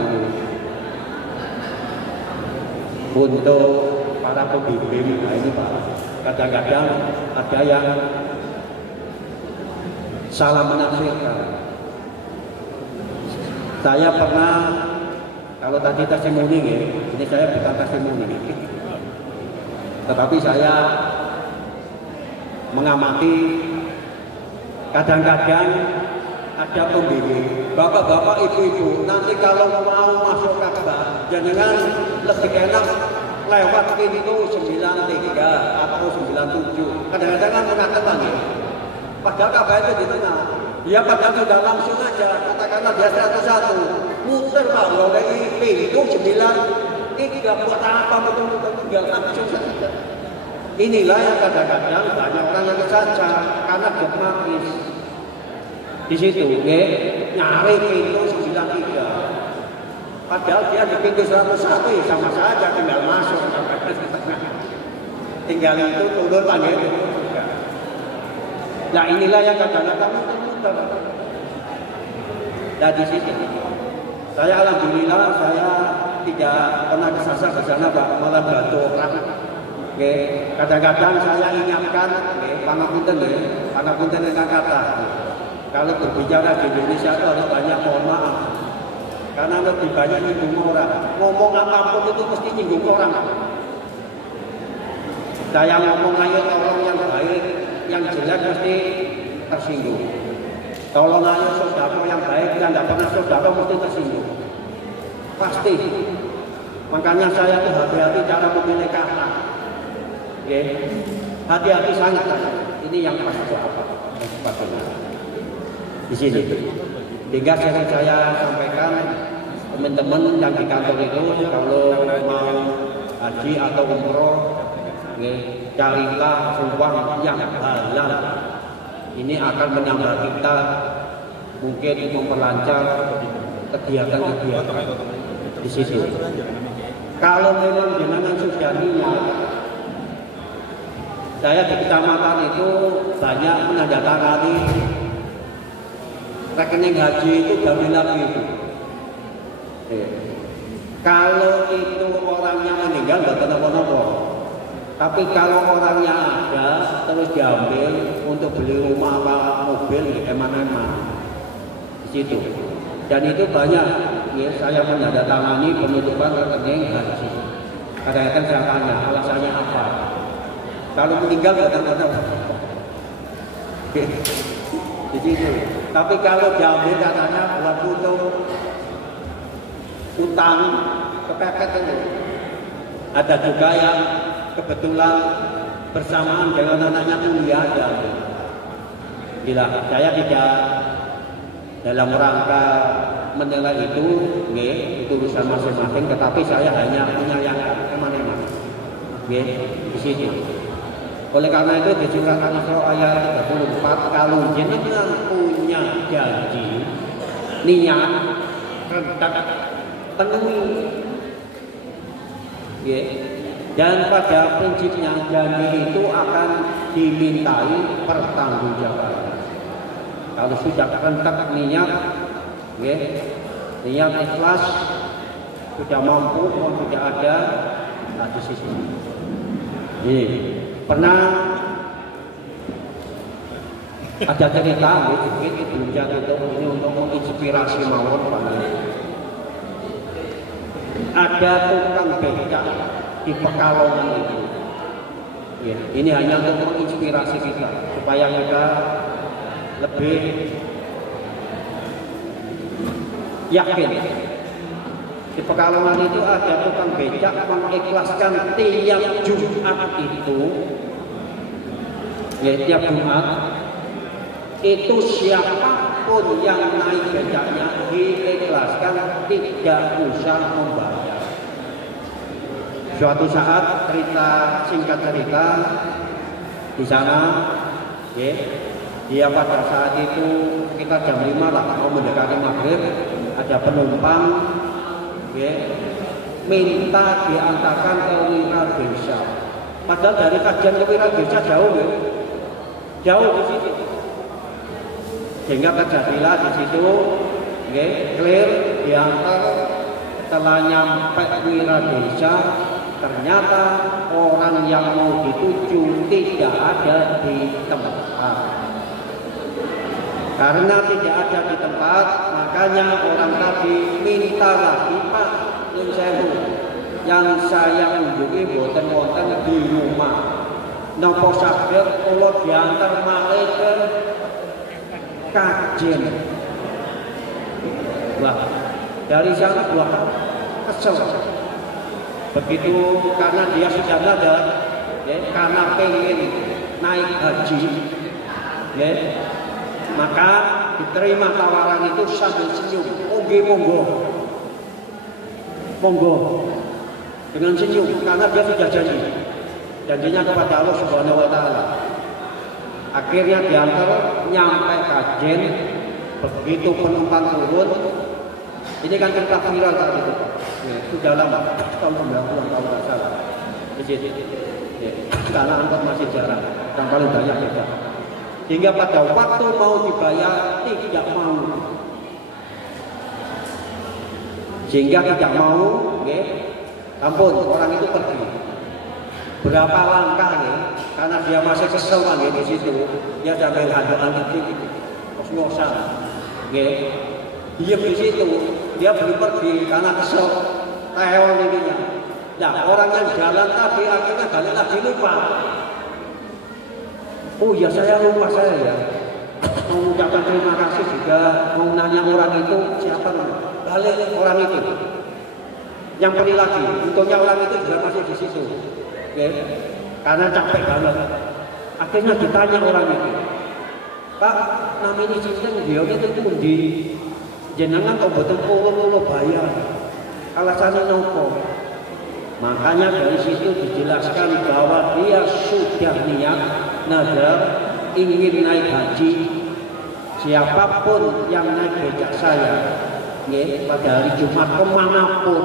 untuk para pembimbing. Nah ini Pak, kadang-kadang ada yang salah menafsirkan. Saya pernah, kalau tadi testimoni, ini saya bukan testimoni, tetapi saya mengamati kadang-kadang ada pembimbing, bapak-bapak, ibu-ibu, nanti kalau mau masuk Ka'bah, jangan lebih enak lewat pintu 93 atau 97. Kadang-kadang kan mengatakan padahal Ka'bah itu di tengah. Ya padahal sudah langsung aja, katakanlah dia 101, muter Pak, dari pintu 93 buat apa betul-betul tinggal langsung saja. Inilah yang kadang-kadang banyak orang yang kesasar karena dogmatis. Di situ, nyari pintu 93. Padahal dia di pintu 101 sama saja, tinggal masuk. Tinggal itu turun panggil. Nah inilah yang kadang-kadang muter-muter. Nah di situ, saya alhamdulillah saya tidak pernah kesasar ke sana Pak, malah batu orang. Kadang-kadang saya ingatkan, pangapunten dengan kata. Kalau berbicara di Indonesia itu harus banyak mohon maaf. Karena lebih banyak nyinggung orang. Ngomong apapun itu mesti nyinggung orang. Saya ngomong ayo tolong yang baik, yang jelek mesti tersinggung. Tolong ayo saudara yang baik, yang tidak pernah saudara mesti tersinggung. Pasti. Makanya saya tuh hati-hati cara memilih kata. Hati-hati sangat. Ini yang pasti apa? Di sini. Sehingga saya sampaikan teman-teman yang di kantor itu kalau mau haji atau umroh, carilah uang yang halal. Ini akan menambah kita, mungkin memperlancar kegiatan-kegiatan di situ. Kalau memang jenengan sudah niat, saya di kecamatan itu banyak menandatangani rekening haji itu jaminan itu. Kalau itu orangnya meninggal nggak kenapa-napa. Tapi kalau orangnya ada terus diambil untuk beli rumah apa mobil eman-eman di situ. Dan itu banyak. Saya menandatangani penutupan rekening haji. Kadang-kadang saya tanya alasannya apa. Kalau meninggal nggak kenapa-napa. Di situ. Tapi kalau diambil katanya buat untuk utang kepepet itu. Ada juga yang kebetulan bersamaan dengan anaknya kuliah diambil. Gila, saya tidak dalam rangka menilai itu urusan masing-masing, tetapi saya hanya menyayangkan teman-teman, di sini. Oleh karena itu di surat Al-Isra ayat 34, kalau jenengan punya janji, niat, rentak, penuhi. Dan pada prinsipnya janji itu akan dimintai pertanggungjawaban. Kalau sudah rentak niat, niat ikhlas, sudah mampu, mau tidak ada, di situ. Pernah ada cerita, sedikit belum jatuh ini untuk menginspirasi mawon Pak. Ada tukang becak di Pekalongan itu. Ini hanya untuk menginspirasi kita supaya kita lebih yakin. Di Pekalongan itu ada tukang becak mengikhlaskan tiap Jumat itu, tiap Jumat itu siapapun yang naik becaknya diikhlaskan, tidak usah membayar. Suatu saat singkat cerita di sana, dia pada saat itu sekitar jam 5 lah, mau mendekati maghrib, ada penumpang minta diantarkan ke Wira Desa. Padahal dari Kajen ke Wira Desa jauh, jauh di situ. Sehingga terjadilah di situ, clear diantar. Setelah nyampe Wira Desa, ternyata orang yang mau dituju tidak ada di tempat. Karena tidak ada di tempat, makanya orang tadi minta lagi, Pak, yang saya kunjungi boten-boten di rumah. Nopo saged kula diantar malih ke Kajen. Wah, dari sana gua kesel. Begitu karena dia sudah ada, karena pengen naik haji, maka diterima tawaran itu sambil senyum. Oke, monggo, monggo, dengan senyum karena dia sudah janjinya kepada Allah Subhanahu Wa Taala. Akhirnya diantar nyampe Kajen. Begitu penumpang turun, ini kan cerita viral tadi itu, sudah lama, tahun 90-an kalau nggak salah. Di sini, sekarang angkot masih jarang, yang paling banyak beda. Hingga pada waktu mau dibayar tidak mau, sehingga tidak mau, ampun, orang itu pergi. Berapa langkah karena dia masih kesel di situ, dia sampai handuk titik, kos-kosan, dia di situ, dia belum pergi karena kesel, teon ininya. Nah, orang yang jalan tadi akhirnya balik lagi lupa. Oh ya, saya lupa saya ya. Mau ucapkan terima kasih juga, mau nanya orang itu siapa, balik orang itu. Yang pergi lagi, untungnya orang itu juga masih di situ, karena capek banget. Akhirnya ditanya orang itu, Pak, namanya Cincin dia itu pundi, jenengan kok betul pulau bayar, alasannya nopo. Makanya dari situ dijelaskan bahwa dia sudah niat nazar ingin naik haji. Siapapun yang naik becak saya, pada hari Jumat kemanapun,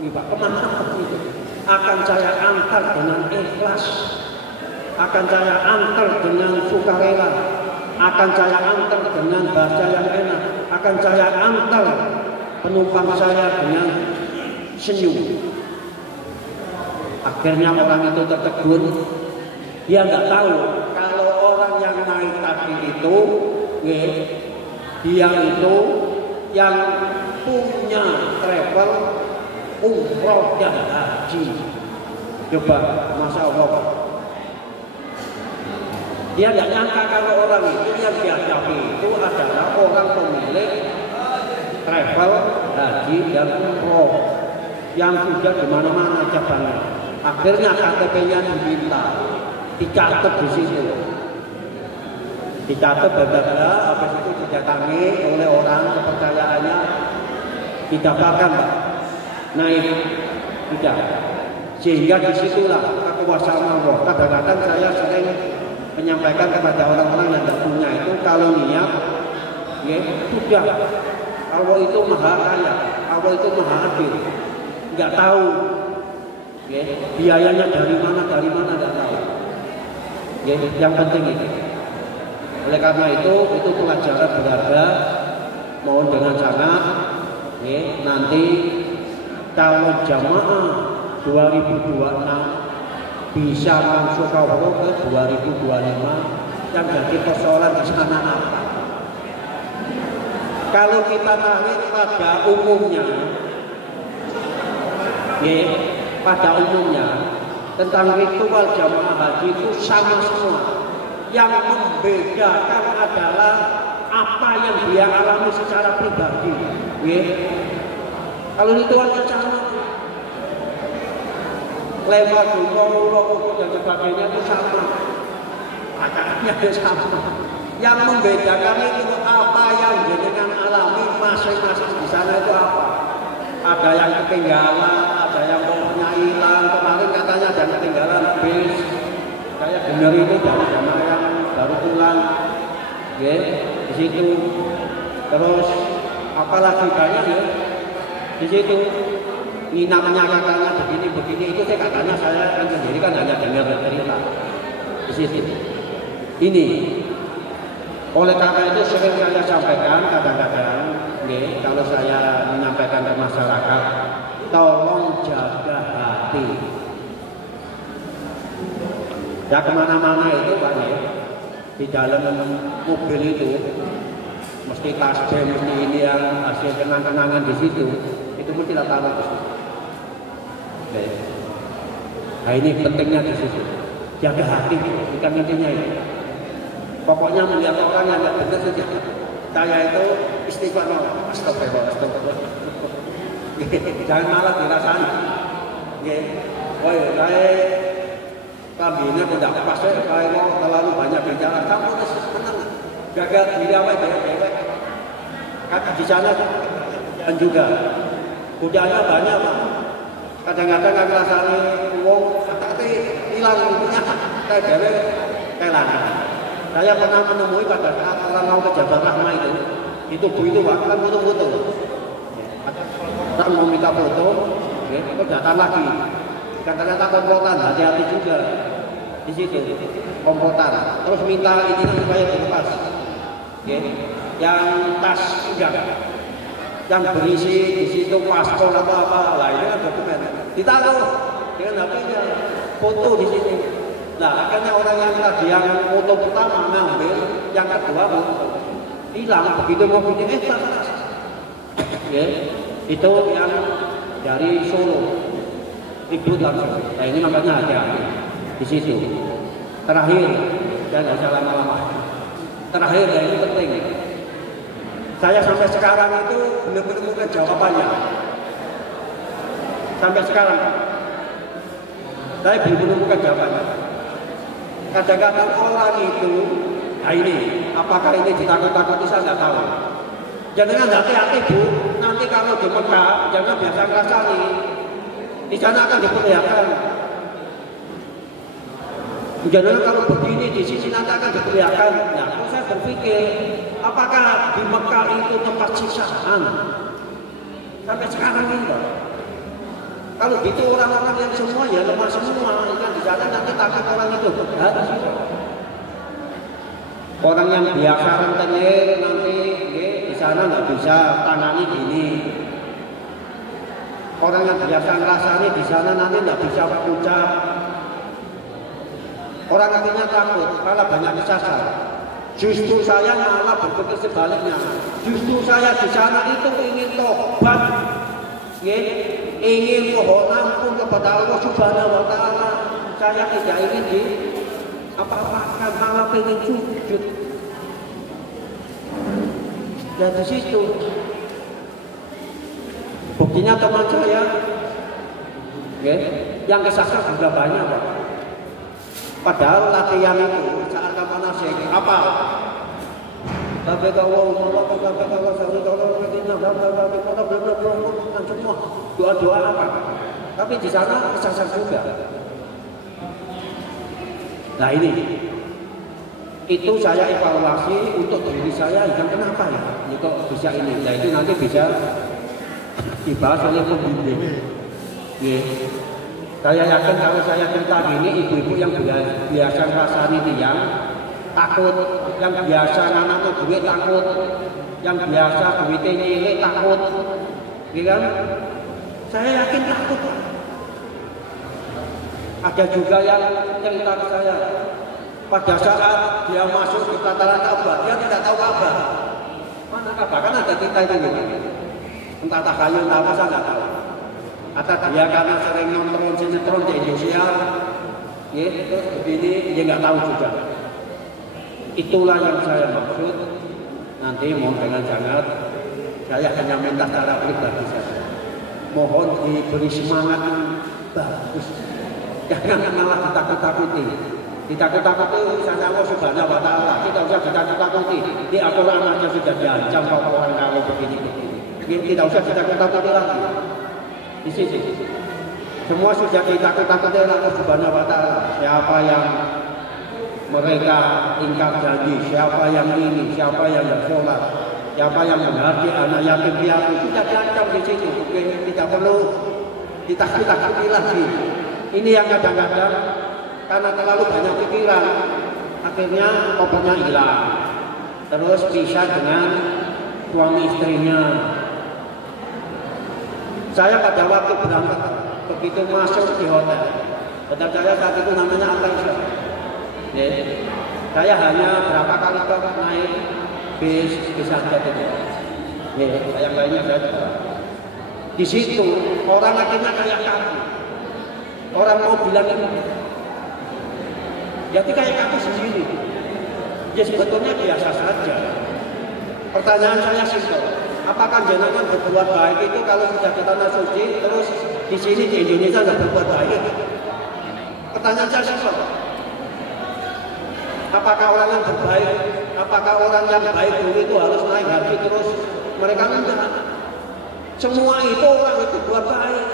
kemanapun itu akan saya antar dengan ikhlas, akan saya antar dengan sukarela, akan saya antar dengan bahasa yang enak, akan saya antar penumpang saya dengan senyum. Akhirnya orang itu tertegun, dia nggak tahu kalau orang yang naik tadi itu, dia itu yang punya travel umroh dan haji. Coba, Masya Allah, Dia tidak nyangka kalau orang itu yang dihadapi itu adalah orang pemilik travel, haji, dan umroh yang sudah di mana-mana cabangnya. Akhirnya KTP-nya diminta, dicatat di situ. Dicatat berbeda, habis itu didatangi oleh orang kepercayaannya, didaftarkan Pak. Naik tidak. Sehingga disitulah kekuasaan Allah. Kadang-kadang saya sering menyampaikan kepada orang-orang yang tidak punya itu, kalau niat, ya sudah. Allah itu maha kaya, Allah itu maha adil. Nggak tahu, ya, biayanya dari mana nggak tahu. Ya, yang penting itu. Oleh karena itu pelajaran berharga. Mohon dengan sangat, ya, nanti calon jamaah 2026 bisa langsung kawruh ke 2025 yang jadi persoalan di sana apa? Kalau kita tarik pada umumnya, ya, pada umumnya tentang ritual jamaah haji itu sama semua. Yang membedakan adalah apa yang dia alami secara pribadi. Ya. Kalau ritualnya sama, lewat umroh dan sebagainya itu sama, acaranya sama. Yang membedakan itu apa yang jenengan alami masing-masing di sana itu apa? Ada yang ketinggalan, ada yang pokoknya hilang. Kemarin katanya ada yang ketinggalan bis. Saya benar itu dari jamaah yang baru pulang, ya, di situ. Terus apalagi banyak ya di situ. Ini namanya katanya begini itu katanya saya kan sendiri kan hanya dengar cerita di situ. Ini oleh karena itu sering saya sampaikan kadang-kadang, nih, kalau saya menyampaikan ke masyarakat, tolong jaga hati. Ya kemana-mana itu Pak, nih, di dalam mobil itu mesti tasbih, mesti ini yang hasil kenang-kenangan di situ, itu mesti taruh di situ. Nah ini pentingnya di situ, jaga hati, bukan intinya ini. Pokoknya melihat orang yang nggak benar saja. Saya itu istighfar, astagfirullah. Jangan malah dirasani. Woi, saya kambingnya tidak pas, saya mau terlalu banyak bicara. Kamu harus tenang, jaga diri awal dewek. Kata di sana dan juga hujannya banyak Pak. Kadang-kadang nggak ngerasani uang, tapi hilang punya kayak dewek kelangan. Saya pernah menemui pada saat orang mau ke Jabal Rahmah itu Bu itu Pak, kan foto-foto. Orang mau minta foto, ya, terus datang lagi. Ternyata komplotan, hati-hati juga di situ, komplotan. Terus minta ini supaya dilepas. Ya, yang tas enggak, yang berisi di situ paspor apa-apa, lah ini kan dokumen. Ditaruh dengan HP-nya, foto di sini. Nah, akhirnya orang yang tadi yang foto pertama ngambil, yang kedua foto hilang. Begitu mau bikin tas, ya, itu yang dari Solo, ribut langsung. Nah ini makanya hati-hati di situ. Terakhir, saya nggak usah lama-lama. Terakhir, ya ini penting. Saya sampai sekarang itu belum menemukan jawabannya. Sampai sekarang, saya belum menemukan jawabannya. Kadang-kadang orang itu, nah ini, apakah ini ditakut-takuti saya nggak tahu. Jangan hati-hati Bu, nanti kalau di Mekah, jangan biasa ngerasani. Di sana akan diperlihatkan. Jangan kalau begini di sisi nanti akan diperlihatkan. Nah, saya berpikir, apakah di Mekah itu tempat siksaan? Sampai sekarang ini. Kalau gitu orang-orang yang semua ya lemah semua, kan di sana nanti takut orang itu harus. Orang yang biasa rentenir nanti di sana nggak bisa tangani gini. Orang yang biasa ngerasani di sana nanti nggak bisa ucap. Orang akhirnya takut karena banyak kesasar. Justru saya malah berpikir sebaliknya. Justru saya di sana itu ingin tobat, ingin mohon ampun kepada Allah Subhanahu Wa Taala. Saya tidak ingin apa-apa malah pengen sujud. Dan di situ buktinya teman saya, ya, yang kesasar sudah banyak Pak. Padahal latihan itu saat kapan asyik apa? Tapi kalau semua doa-doa apa? Tapi di sana kesasar juga. Nah ini, itu saya evaluasi untuk diri saya yang kenapa ya? Ini kok bisa ini? Nah itu nanti bisa dibahas oleh pembimbing. Saya yakin kalau saya cerita ini, ibu-ibu yang biasa rasani tiang takut, yang biasa anak-anak duit takut, yang biasa duitnya nyilek takut, gitu kan? Saya yakin takut. Ada juga yang cerita ke saya, pada saat dia masuk ke pelataran Ka'bah, dia tidak tahu Ka'bah. Mana Ka'bah? Kan ada kita itu, entah takhayul, entah apa, saya tidak tahu. Atau dia karena sering nonton sinetron di Indonesia, ya, terus begini dia nggak tahu juga. Itulah yang saya maksud. Nanti mohon jangan saya hanya minta secara pribadi saja. Mohon diberi semangat bagus. Jangan malah ditakut-takuti. Ditakut-takuti saja Allah Subhanahu wa Ta'ala. Tidak usah ditakut-takuti. Di Al-Quran aja sudah diancam orang kalau begini-begini. Tidak usah ditakut-takuti lagi. Di sini semua sudah ditakut-takuti oleh Allah Subhanahu wa Ta'ala. Siapa yang mereka ingkar janji, siapa yang ini, siapa yang tidak sholat, siapa yang menghargai anak yatim piatu, sudah diancam di sini. Oke, tidak perlu ditakut-takuti lagi. Ini yang kadang-kadang karena terlalu banyak pikiran, akhirnya kopernya hilang, terus pisah dengan suami istrinya. Saya pada waktu berangkat, begitu masuk di hotel saya saat itu namanya Antarisa. Ya, saya hanya berapa kali naik bis saja itu. Ya, yang lainnya saya juga. Di situ orang akhirnya kayak kaku. Orang mau bilang ini, jadi kayak kaku sendiri. Ya sebetulnya biasa saja. Pertanyaan saya simpel. Apakah jenengan berbuat baik itu kalau sudah ke tanah suci, terus di sini di Indonesia nggak berbuat baik? Pertanyaan saya simpel. Apakah orang yang berbaik, apakah orang yang baik dulu itu harus naik haji terus mereka enggak? Semua itu orang itu buat baik.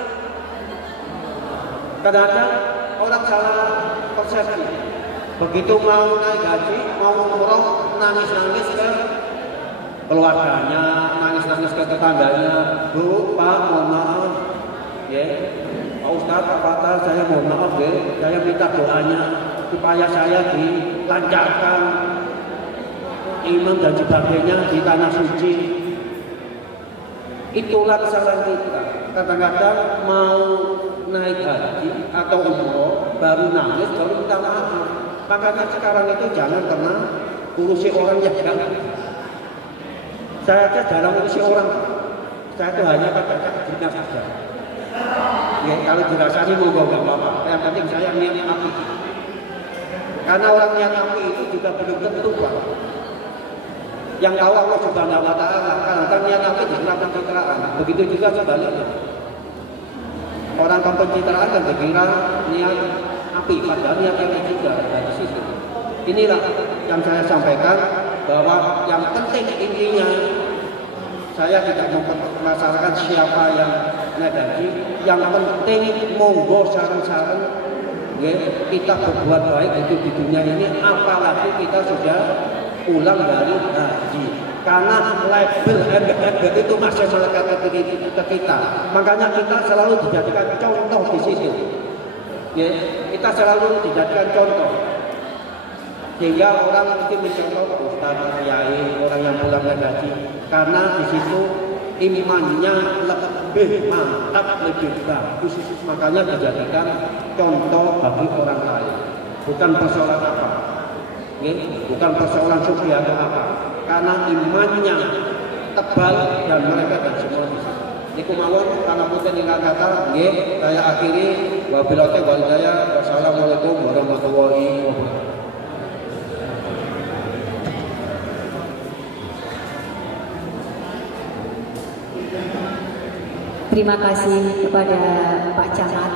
Kadang-kadang orang salah persepsi. Begitu mau naik haji, mau umroh, nangis-nangis ke keluarganya, nangis-nangis ke tetangganya, Bu, Pak, mohon maaf, ya, Pak Ustadz, Pak Fatah, saya mohon maaf, ya, saya minta doanya supaya saya dilancarkan iman dan sebagainya di tanah suci. Itulah kesalahan kita. Kadang-kadang mau naik haji atau umroh, baru nangis, baru minta maaf. Makanya sekarang itu jangan pernah urusi orang yang jangan. Saya aja jarang urusi orang. Saya itu hanya kata-kata dinas saja. Ya, kalau dirasani monggo nggak apa-apa. Yang penting saya niat api. Karena orang niat api itu juga belum tentu Pak. Yang tahu Allah Subhanahu wa Ta'ala. Karena niat api dikira pencitraan. Begitu juga sebaliknya. Orang pencitraan kan dikira niat api, padahal niat api juga dari situ. Inilah yang saya sampaikan, bahwa yang penting intinya saya tidak mempermasalahkan siapa yang naik haji. Yang penting monggo saran-saran, ya, kita berbuat baik itu di dunia ini, apalagi kita sudah pulang dari haji. Karena label embel itu masih melekat ke kita. Makanya kita selalu dijadikan contoh di situ. Ya, kita selalu dijadikan contoh. Sehingga orang mesti mencontoh Ustaz, Kiai, orang yang pulang dari haji. Karena di situ imannya lebih mantap, lebih bagus. Makanya dijadikan contoh bagi orang lain. Bukan persoalan apa, ya, bukan persoalan sufi atau apa. Karena imannya tebal dan mereka dan semua di situ. Niku mawon karena putih ingkang kata, nggih saya akhiri wabillahi wal hidayah. Wassalamualaikum warahmatullahi wabarakatuh. terima kasih kepada Pak Camat.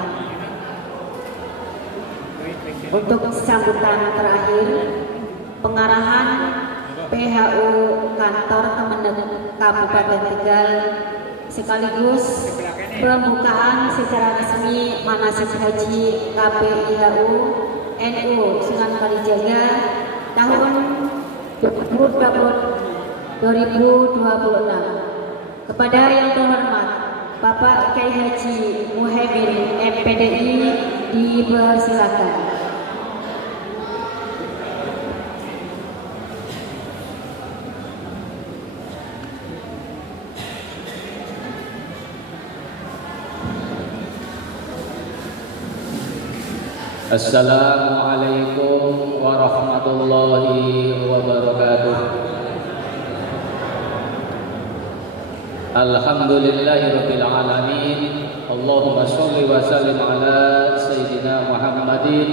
Untuk sambutan terakhir, pengarahan PHU Kantor Kementerian Kabupaten Tegal sekaligus pembukaan secara resmi manasik haji KPIHU NU Sunan Kalijaga tahun 2026. Kepada yang terhormat Bapak Kiai Haji Muhaimin MPDI dipersilakan. Assalamualaikum warahmatullahi wabarakatuh. Alhamdulillahirabbil alamin. Allahumma shalli wa sallim ala sayyidina Muhammadin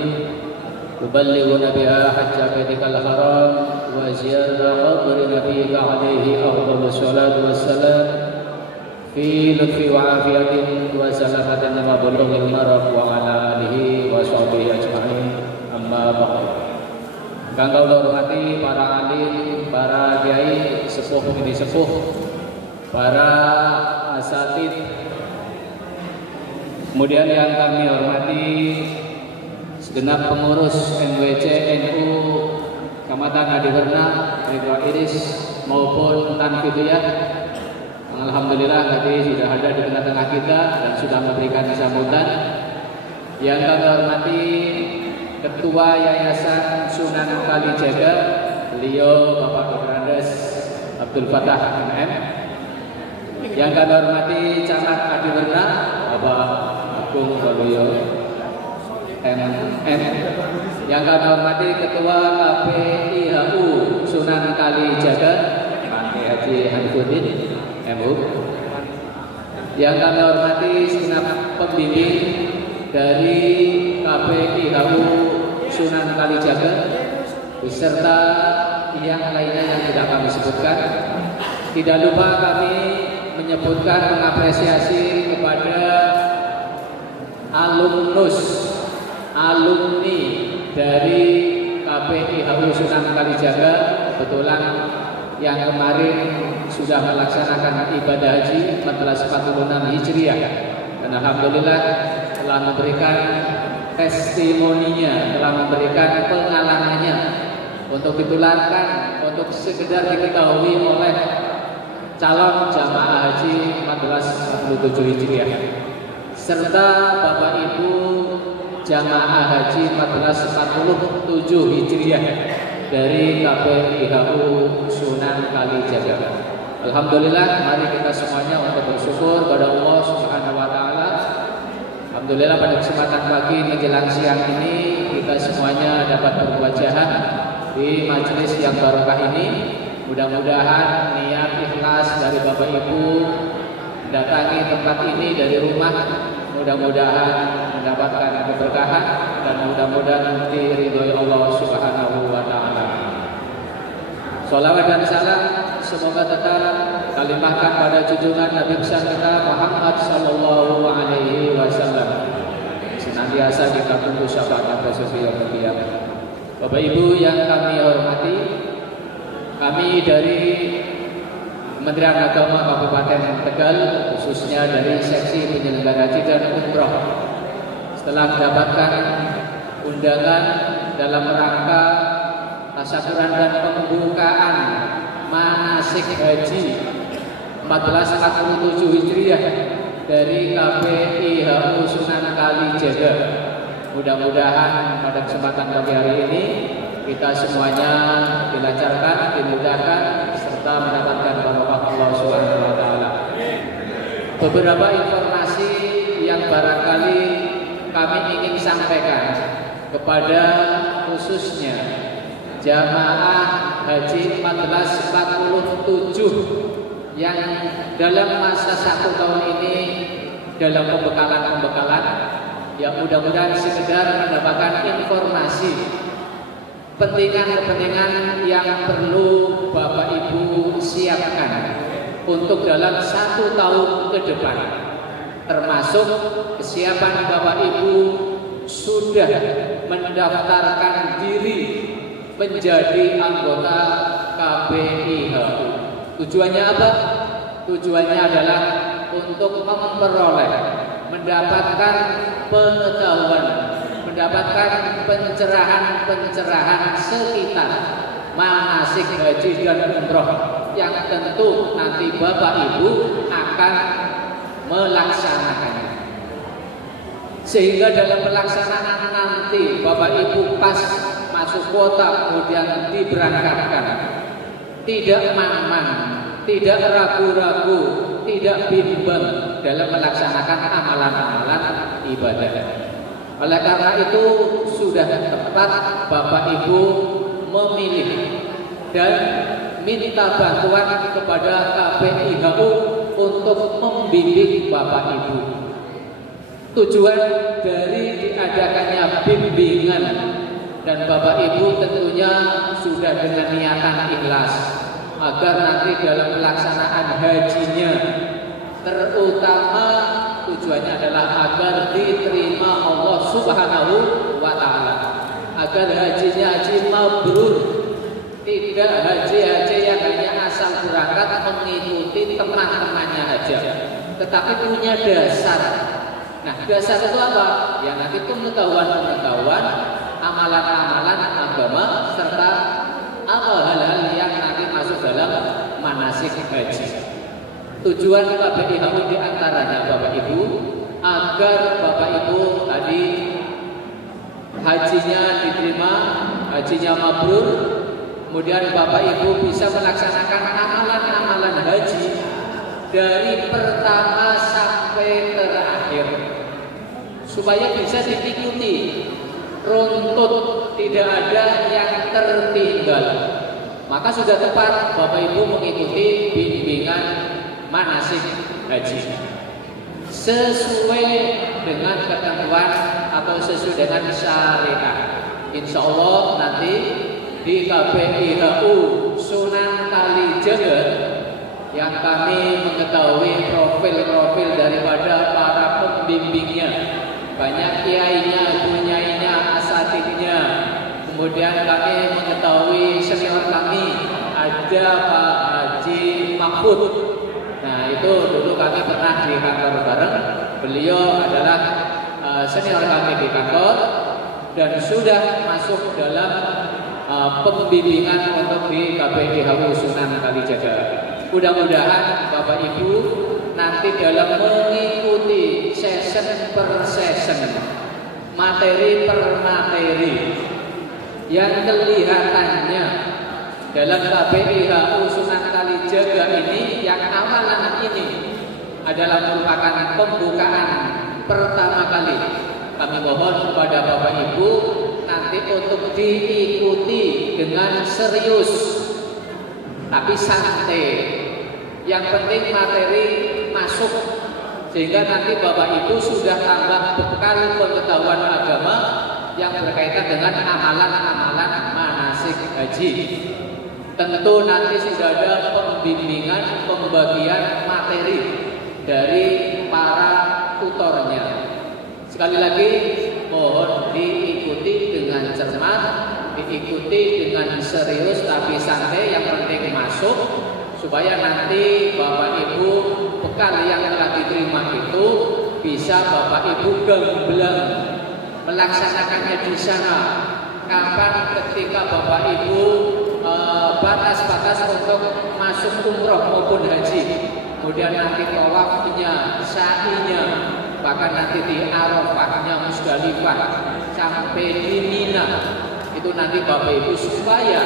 tuballighuna biha hajja baitikal haram wa ziyarata qabri nabiyyika alaihi afdhalus salatu wassalam fi lutfi wa afiyatin wa salamatin wa bulughil marad wa ala alihi wa sahbihi ajma'in. Amma ba'du. Kang kula hormati para alim, para kiai, sepuh ini sepuh, para asatid, kemudian yang kami hormati segenap pengurus NWC NU Kecamatan Adiwerna, Ridwa Iris maupun Tanfidiyah. Alhamdulillah tadi sudah ada di tengah-tengah kita dan sudah memberikan sambutan. Yang kami hormati Ketua Yayasan Sunan Kalijaga, beliau Bapak Dr. Andes Abdul Fattah MM. Yang kami hormati Camat Adiwerna, Bapak Agung Waluyo MM. Yang kami hormati Ketua KPIHU Sunan Kalijaga, Pak Haji Hanifudin MU. Yang kami hormati segenap pembimbing dari KPIHU Sunan Kalijaga beserta yang lainnya yang tidak kami sebutkan. Tidak lupa kami menyebutkan mengapresiasi kepada alumni dari KPIHU Sunan Kalijaga. Kebetulan yang kemarin sudah melaksanakan ibadah haji 1446 Hijriah, dan alhamdulillah telah memberikan testimoninya, telah memberikan pengalamannya untuk ditularkan, untuk sekedar diketahui oleh calon jamaah haji 1447 Hijriah serta Bapak Ibu jamaah haji 1447 Hijriah dari KPIHU Sunan Kalijaga. Alhamdulillah, mari kita semuanya untuk bersyukur pada Allah Subhanahu wa taala. Alhamdulillah pada kesempatan pagi menjelang siang ini kita semuanya dapat berwajahan di majelis yang barokah ini. Mudah-mudahan niat ikhlas dari Bapak Ibu datangi tempat ini dari rumah, mudah-mudahan mendapatkan keberkahan dan mudah-mudahan diridhoi Allah Subhanahu wa taala. Shalawat dan salam semoga tetap kalimatkan pada junjungan Nabi besar kita Muhammad sallallahu alaihi wasallam. Senantiasa kita tunggu syafaat Rasul yang mulia. Bapak Ibu yang kami hormati, kami dari Kementerian Agama Kabupaten Tegal, khususnya dari Seksi Penyelenggara Haji dan Umroh, setelah mendapatkan undangan dalam rangka tasakuran dan pembukaan manasik haji 1447 Hijriah dari KPIHU Sunan Kalijaga. Mudah-mudahan pada kesempatan pagi hari ini kita semuanya dilancarkan, dimudahkan, serta mendapatkan barokah Allah Subhanahu wa taala. Beberapa informasi yang barangkali kami ingin sampaikan kepada khususnya jamaah haji 1447 yang dalam masa 1 tahun ini dalam pembekalan yang mudah-mudahan sekedar mendapatkan informasi kepentingan yang perlu Bapak Ibu siapkan untuk dalam 1 tahun ke depan. termasuk kesiapan Bapak Ibu sudah mendaftarkan diri menjadi anggota KPIHU. Tujuannya apa? Tujuannya adalah untuk memperoleh, mendapatkan pengetahuan, mendapatkan pencerahan-pencerahan sekitar manasik haji dan umroh yang tentu nanti Bapak Ibu akan melaksanakannya. Sehingga dalam pelaksanaan nanti Bapak Ibu pas masuk kota kemudian diberangkatkan, tidak mang-mang, tidak ragu-ragu, tidak bimbang dalam melaksanakan amalan-amalan ibadah. Oleh karena itu sudah tepat Bapak Ibu memilih dan minta bantuan kepada KPIHU untuk membimbing Bapak Ibu. Tujuan dari diadakannya bimbingan dan Bapak Ibu tentunya sudah dengan niatan ikhlas agar nanti dalam pelaksanaan hajinya, terutama tujuannya adalah agar diterima Allah Subhanahu wa Ta'ala, agar hajinya haji mabrur, tidak haji-haji yang hanya asal berangkat mengikuti teman-temannya aja, tetapi punya dasar. Nah, dasar itu apa? Ya nanti pengetahuan-pengetahuan, amalan-amalan agama, serta hal-hal yang nanti masuk dalam manasik haji. Tujuan KPIHU diantaranya Bapak Ibu, agar Bapak Ibu tadi hajinya diterima, hajinya mabrur, kemudian Bapak Ibu bisa melaksanakan amalan-amalan haji dari pertama sampai terakhir, supaya bisa diikuti, runtut, tidak ada yang tertinggal. Maka sudah tepat Bapak Ibu mengikuti bimbingan manasik haji sesuai dengan ketentuan atau sesuai dengan syariat. Insya Allah nanti di KPIHU Sunan Kalijaga yang kami mengetahui profil-profil daripada para pembimbingnya, banyak kiainya, bunyainya, asatidnya. Kemudian kami mengetahui senior kami ada Pak Haji Mahfud. Nah itu dulu kami pernah di kantor bareng. Beliau adalah senior kami di kantor dan sudah masuk dalam pembimbingan untuk di KPIHU Sunan Kalijaga. Mudah-mudahan Bapak Ibu nanti dalam mengikuti session per session, materi per materi, yang kelihatannya dalam KPIHU Sunan Kalijaga ini, yang amalan ini adalah merupakan pembukaan pertama kali. Kami mohon kepada Bapak Ibu nanti untuk diikuti dengan serius, tapi santai. Yang penting materi masuk, sehingga nanti Bapak Ibu sudah tambah bekal pengetahuan agama yang berkaitan dengan amalan-amalan manasik haji. Tentu nanti sudah ada pembimbingan, pembagian materi dari para tutornya. Sekali lagi mohon diikuti dengan cermat, diikuti dengan serius tapi santai, yang penting masuk, supaya nanti Bapak Ibu bekal yang telah diterima itu bisa Bapak Ibu gamblang melaksanakannya di sana. Kapan ketika Bapak Ibu batas-batas untuk masuk umroh maupun haji, kemudian nanti tawafnya, sa'inya, bahkan nanti di Arafahnya, Musdalifah, sampai di Mina, itu nanti Bapak Ibu supaya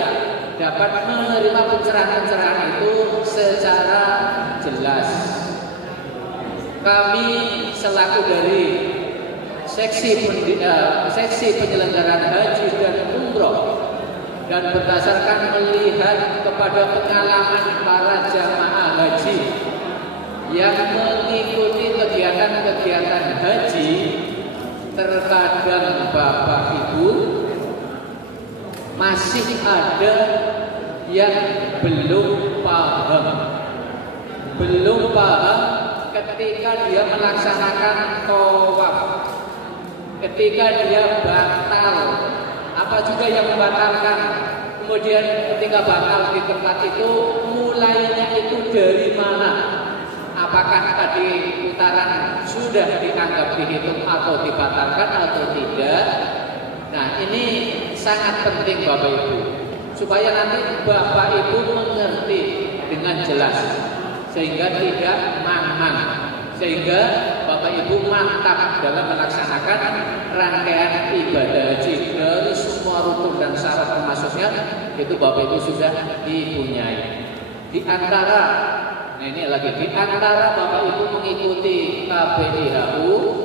dapat menerima pencerahan-pencerahan itu secara jelas. Kami selaku dari seksi penyelenggaraan haji dan umroh, dan berdasarkan melihat kepada pengalaman para jamaah haji yang mengikuti kegiatan-kegiatan haji, terkadang Bapak Ibu masih ada yang belum paham ketika dia melaksanakan tawaf, ketika dia batal, apa juga yang membatalkan. Kemudian ketika batal di tempat itu, mulainya itu dari mana? Apakah tadi putaran sudah dianggap dihitung atau dibatalkan atau tidak? Nah, ini sangat penting Bapak Ibu, supaya nanti Bapak Ibu mengerti dengan jelas, sehingga tidak mamang, sehingga Bapak Ibu mantap dalam melaksanakan rangkaian ibadah haji dari semua rukun dan syarat termasuknya itu Bapak Ibu sudah dipunyai. Di antara, nah ini lagi, di antara Bapak Ibu mengikuti KBIHU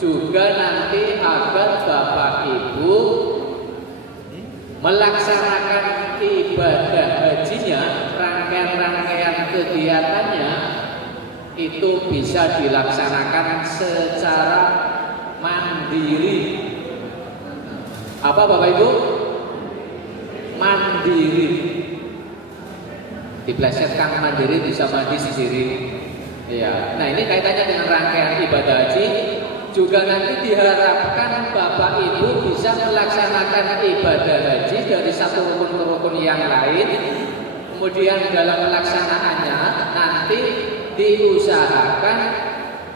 juga nanti agar Bapak Ibu melaksanakan ibadah hajinya, rangkaian-rangkaian kegiatannya itu bisa dilaksanakan secara mandiri. Apa Bapak Ibu? Mandiri. Diplesetkan mandiri bisa mandi sendiri. Ya. Nah, ini kaitannya dengan rangkaian ibadah haji. Juga nanti diharapkan Bapak Ibu bisa melaksanakan ibadah haji dari satu rukun ke rukun yang lain. Kemudian dalam pelaksanaannya nanti diusahakan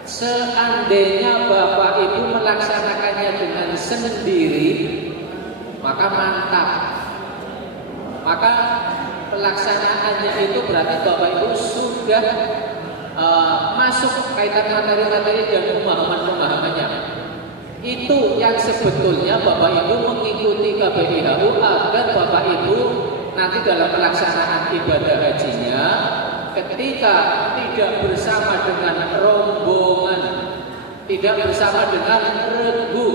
seandainya Bapak Ibu melaksanakannya dengan sendiri, maka mantap. Maka pelaksanaannya itu berarti Bapak Ibu sudah masuk kaitan materi-materi dan pemahaman-pemahamannya. Itu yang sebetulnya Bapak Ibu mengikuti KBIHU agar Bapak Ibu nanti dalam pelaksanaan ibadah hajinya ketika tidak bersama dengan rombongan, tidak bersama dengan regu,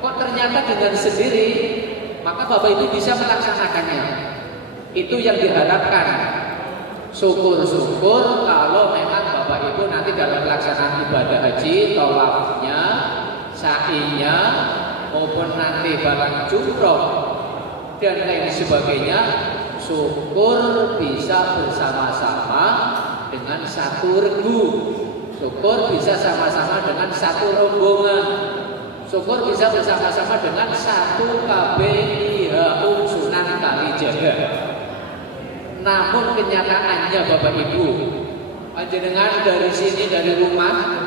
kok ternyata dengan sendiri, maka Bapak Ibu bisa melaksanakannya. Itu yang diharapkan. Syukur-syukur kalau memang Bapak Ibu nanti dalam pelaksanaan ibadah haji, tawafnya, sa'inya, maupun nanti barang jumroh dan lain sebagainya, syukur bisa bersama-sama dengan satu regu, syukur bisa sama-sama dengan satu rombongan, syukur bisa bersama-sama dengan satu KBIHU Sunan Kalijaga. Namun kenyataannya Bapak Ibu, panjenengan dari sini, dari rumah,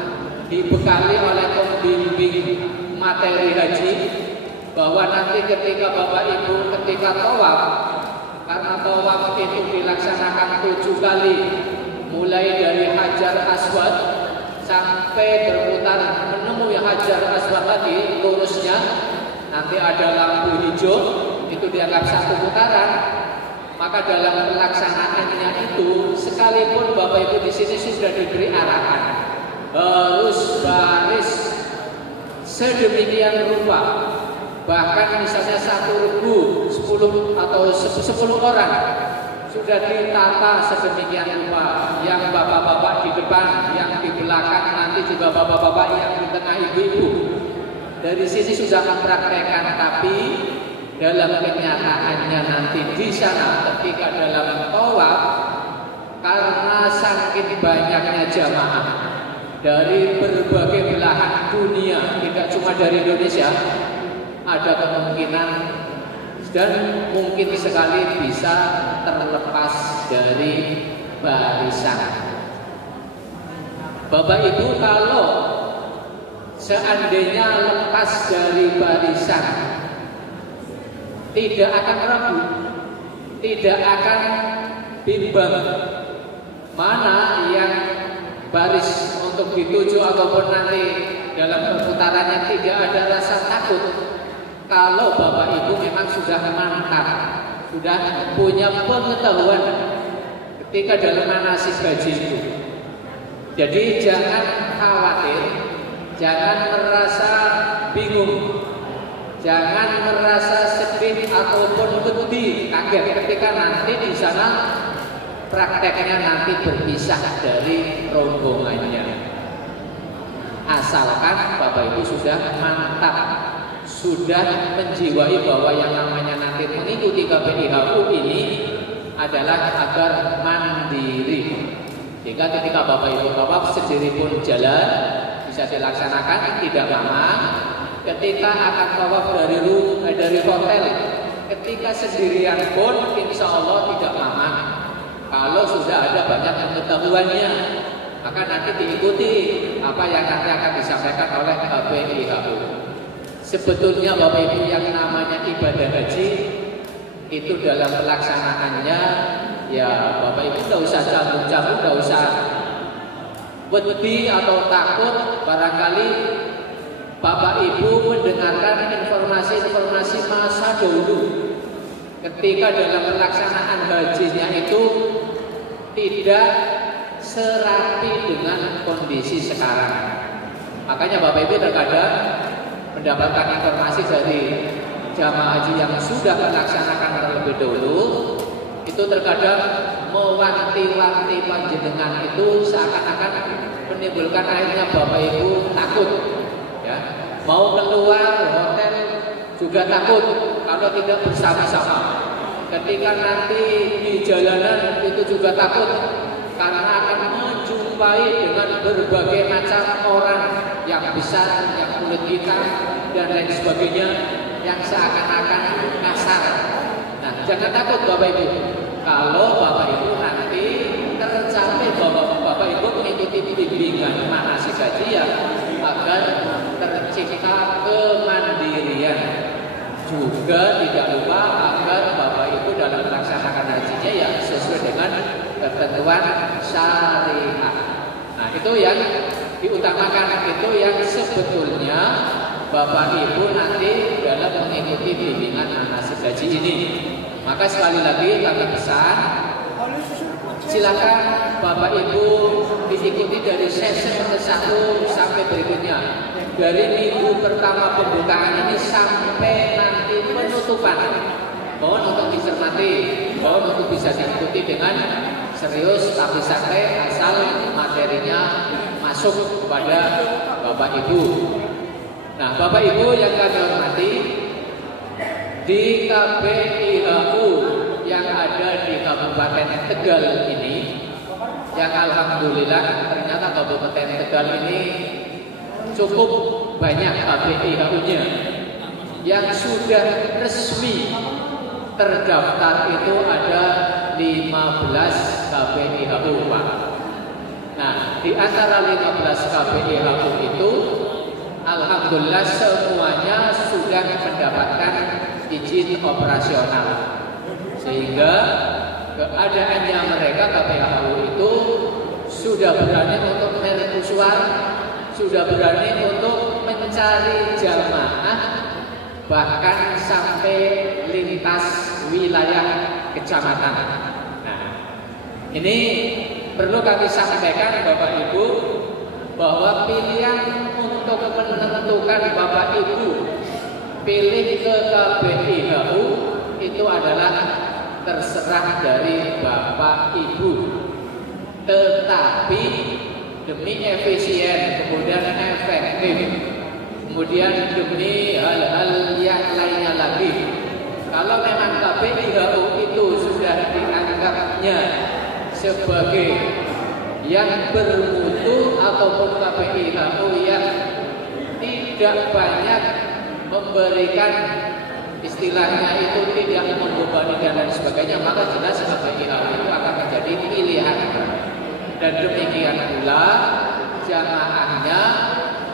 dibekali oleh pembimbing materi haji, bahwa nanti ketika Bapak Ibu ketika tawaf, karena tawaf itu dilaksanakan 7 kali, mulai dari Hajar Aswad sampai berputar menemui Hajar Aswad lagi lurusnya, nanti ada lampu hijau, itu dianggap satu putaran. Maka dalam pelaksanaannya itu, sekalipun Bapak Ibu di sini sudah diberi arahan harus baris sedemikian rupa, bahkan misalnya satu regu 10 atau 10 orang sudah ditata sedemikian rupa, yang bapak-bapak di depan, yang di belakang, nanti juga bapak-bapak yang di tengah, ibu-ibu dari sini sudah mempraktekkan. Tapi dalam kenyataannya nanti di sana ketika dalam tawaf, karena saking banyaknya jamaah dari berbagai belahan dunia, tidak cuma dari Indonesia, ada kemungkinan dan mungkin sekali bisa terlepas dari barisan. Bapak Ibu kalau seandainya lepas dari barisan, tidak akan ragu, tidak akan bimbang mana yang baris untuk dituju ataupun nanti dalam perputarannya tidak ada rasa takut. Kalau Bapak Ibu memang sudah mantap, sudah punya pengetahuan ketika dalam manasik haji itu. Jadi jangan khawatir, jangan merasa bingung, jangan merasa sedih ataupun pedih, kaget ketika nanti di sana prakteknya nanti berpisah dari rombongannya. Asalkan Bapak Ibu sudah mantap, sudah menjiwai bahwa yang namanya nanti mengikuti KBIHU ini adalah agar mandiri. Sehingga ketika Bapak Ibu tawaf sendiri pun jalan bisa dilaksanakan, tidak lama. Ketika akan tawaf dari hotel, ketika sendirian pun insya Allah tidak lama. Kalau sudah ada banyak pengetahuannya, maka nanti diikuti apa yang nanti akan disampaikan oleh KBIHU. Sebetulnya Bapak Ibu yang namanya ibadah haji itu dalam pelaksanaannya, ya Bapak Ibu tidak usah canggung-canggung, tidak usah wedi atau takut. Barangkali Bapak Ibu mendengarkan informasi-informasi masa dulu ketika dalam pelaksanaan hajinya itu tidak serapi dengan kondisi sekarang. Makanya Bapak Ibu terkadang mendapatkan informasi dari jamaah haji yang sudah melaksanakan terlebih dahulu, itu terkadang mewanti-wanti panjenengan itu seakan-akan menimbulkan akhirnya Bapak Ibu takut, ya. Mau keluar hotel juga takut kalau tidak bersama-sama. Ketika nanti di jalanan itu juga takut karena akan menjumpai dengan berbagai macam orang yang besar, yang kulit hitam dan lain sebagainya, yang seakan-akan kasar. Nah, jangan takut Bapak Ibu. Kalau Bapak Ibu nanti tercapai bahwa Bapak Ibu mengikuti bimbingan manasik haji ya, agar tercipta kemandirian. Juga tidak lupa agar Bapak Ibu dalam melaksanakan hajinya ya sesuai dengan ketentuan syariah. Nah, itu yang diutamakan, itu yang sebetulnya Bapak Ibu nanti dalam mengikuti bimbingan manasik haji ini. Maka sekali lagi kami pesan, silakan Bapak Ibu diikuti dari sesi ke-1 sampai berikutnya. Dari minggu pertama pembukaan ini sampai nanti penutupan. Mohon untuk dicermati, mohon untuk bisa diikuti dengan serius tapi santai, asal materinya masuk kepada Bapak Ibu. Nah, Bapak Ibu yang kami hormati, di KBIHU yang ada di Kabupaten Tegal ini, yang alhamdulillah ternyata Kabupaten Tegal ini cukup banyak KBIHU-nya yang sudah resmi terdaftar itu ada 15 KBIHU, Pak. Nah, di antara 15 KBIHU itu alhamdulillah semuanya sudah mendapatkan izin operasional, sehingga keadaannya mereka KBIHU itu sudah berani untuk mercusuar, sudah berani untuk mencari jamaah bahkan sampai lintas wilayah kecamatan. Nah, ini perlu kami sampaikan Bapak Ibu bahwa pilihan untuk menentukan Bapak Ibu pilih ke KBIHU itu adalah terserah dari Bapak Ibu. Tetapi demi efisien, kemudian efektif, kemudian demi hal-hal yang lainnya lagi, kalau memang KBIHU itu sudah dianggapnya sebagai yang bermutu ataupun KBIHU yang tidak banyak memberikan, istilahnya itu tidak membebani dan lain sebagainya, maka jelas KBIHU itu akan menjadi pilihan. Dan demikian pula jamaahnya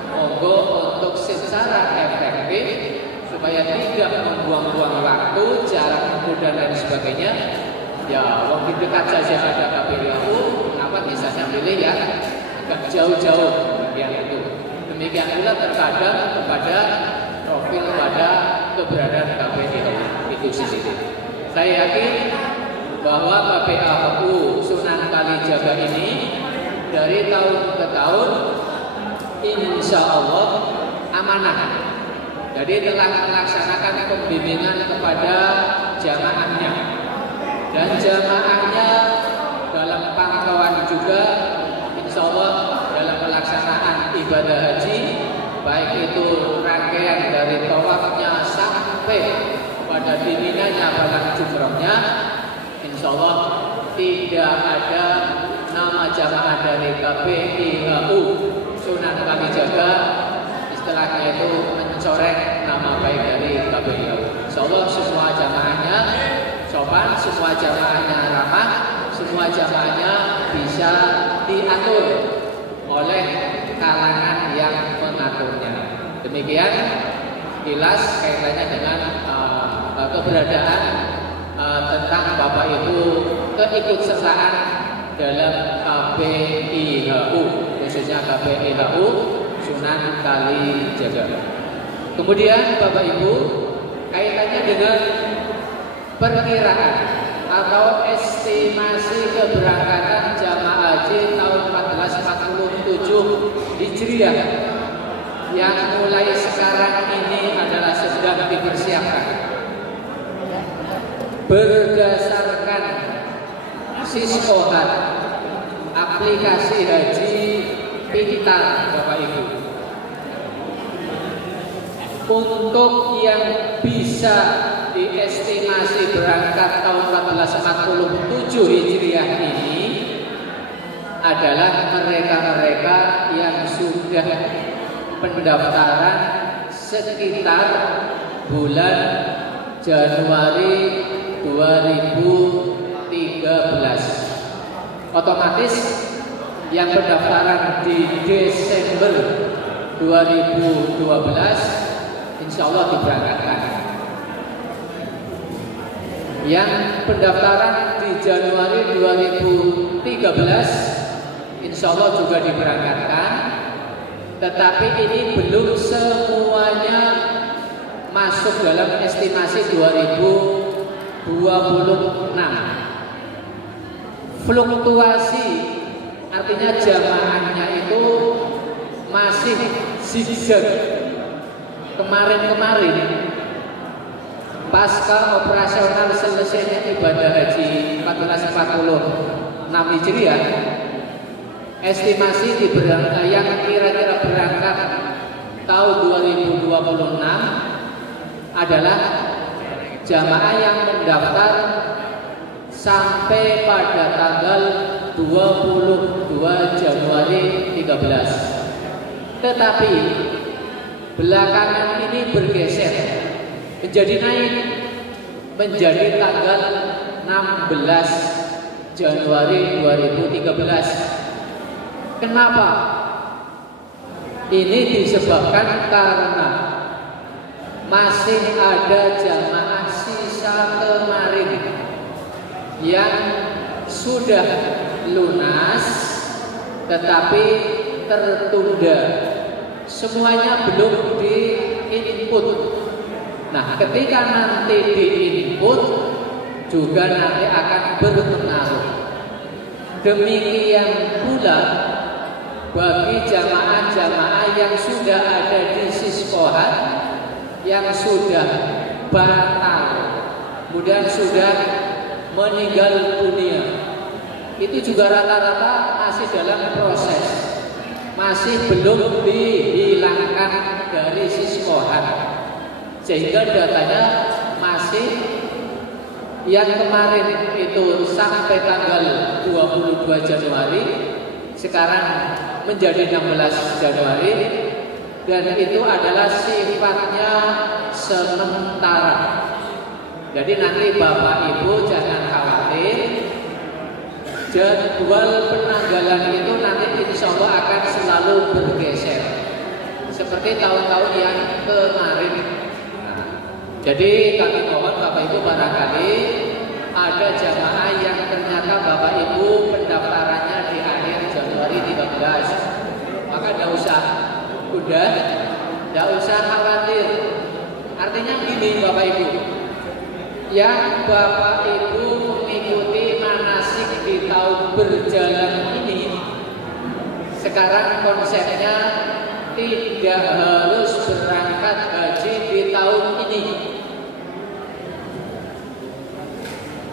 monggo untuk secara efektif supaya tidak membuang-buang waktu, jarak tempuh dan lain sebagainya. Ya, waktu dekat saja ada KBIHU, kenapa misalnya pilih ya agak jauh-jauh yang itu. Demikian pula terkadang kepada profil pada keberadaan KBIHU itu sendiri. Saya yakin bahwa KBIHU Sunan Kalijaga ini dari tahun ke tahun insya Allah amanah. Jadi telah melaksanakan pembimbingan kepada jamaahnya, dan jamaahnya dalam pantauan juga insya Allah dalam pelaksanaan ibadah haji, baik itu rangkaian dari tawafnya sampai pada diminanya pada jumrahnya, insya Allah tidak ada nama jamaah dari KPIHU Sunan Kalijaga istilahnya itu mencoreng nama baik dari KPIHU. Insyaallah semua jamaahnya sopan, semua jamaahnya ramah, semua jamaahnya bisa diatur oleh kalangan yang mengaturnya. Demikian jelas kaitannya dengan keberadaan tentang Bapak Ibu keikutsertaan dalam KPIHU, khususnya KPIHU Sunan Kalijaga. Kemudian Bapak Ibu, kaitannya dengan perkiraan atau estimasi keberangkatan jamaah haji tahun 1447 Hijriah yang mulai sekarang ini adalah sedang dipersiapkan berdasarkan Siskohat aplikasi haji pintar Bapak Ibu. Untuk yang bisa diestimasi berangkat tahun 1447 Hijriah ini adalah mereka-mereka yang sudah pendaftaran sekitar bulan Januari 2013. Otomatis yang pendaftaran di Desember 2012 insya Allah diberangkatkan. Yang pendaftaran di Januari 2013 insya Allah juga diberangkatkan. Tetapi ini belum semuanya masuk dalam estimasi 2026. Fluktuasi artinya jamaahnya itu masih zigzag. Kemarin-kemarin pasca operasional selesainya ibadah haji 1446 Hijriah, estimasi yang kira-kira berangkat tahun 2026 adalah jamaah yang mendaftar sampai pada tanggal 22 Januari 13. Tetapi belakangan ini bergeser menjadi naik menjadi tanggal 16 Januari 2013. Kenapa? Ini disebabkan karena masih ada jamaah sisa kemarin yang sudah lunas tetapi tertunda, semuanya belum di-input. Nah, ketika nanti di-input juga nanti akan berpengaruh. Demikian pula bagi jamaah-jamaah yang sudah ada di Siskohat, yang sudah batal, kemudian sudah meninggal dunia, itu juga rata-rata masih dalam proses, masih belum dihilangkan dari Siskohat, sehingga datanya masih yang kemarin itu sampai tanggal 22 Januari, sekarang menjadi 16 Januari, dan itu adalah sifatnya sementara. Jadi nanti Bapak Ibu jangan khawatir, jadwal penanggalan itu nanti insya Allah akan selalu bergeser seperti tahun-tahun yang kemarin. Jadi kami mohon Bapak Ibu barangkali ada jamaah yang ternyata Bapak Ibu pendaftarannya di akhir Januari 13, maka tidak usah khawatir. Artinya gini Bapak Ibu, yang Bapak Ibu mengikuti manasik di tahun berjalan ini, sekarang konsepnya tidak harus berangkat haji di tahun ini.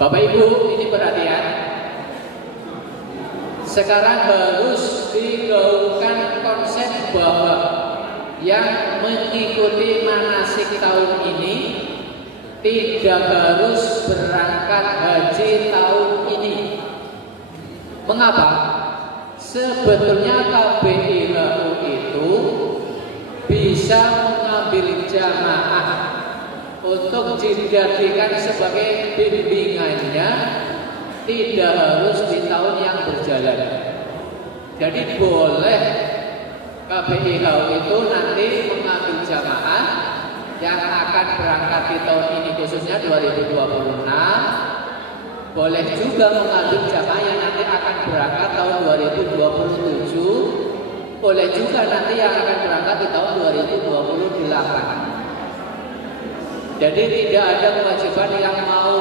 Bapak Ibu ini perhatian, sekarang harus digaungkan konsep bahwa yang mengikuti manasik tahun ini tidak harus berangkat haji tahun ini. Mengapa? sebetulnya KBIHU itu bisa mengambil jamaah untuk dijadikan sebagai bimbingannya, tidak harus di tahun yang berjalan. Jadi boleh KBIHU itu nanti mengambil jamaah yang akan berangkat di tahun ini khususnya 2026. Boleh juga mengambil jamaah yang nanti akan berangkat tahun 2027. Boleh juga nanti yang akan berangkat di tahun 2028. Jadi tidak ada kewajiban yang mau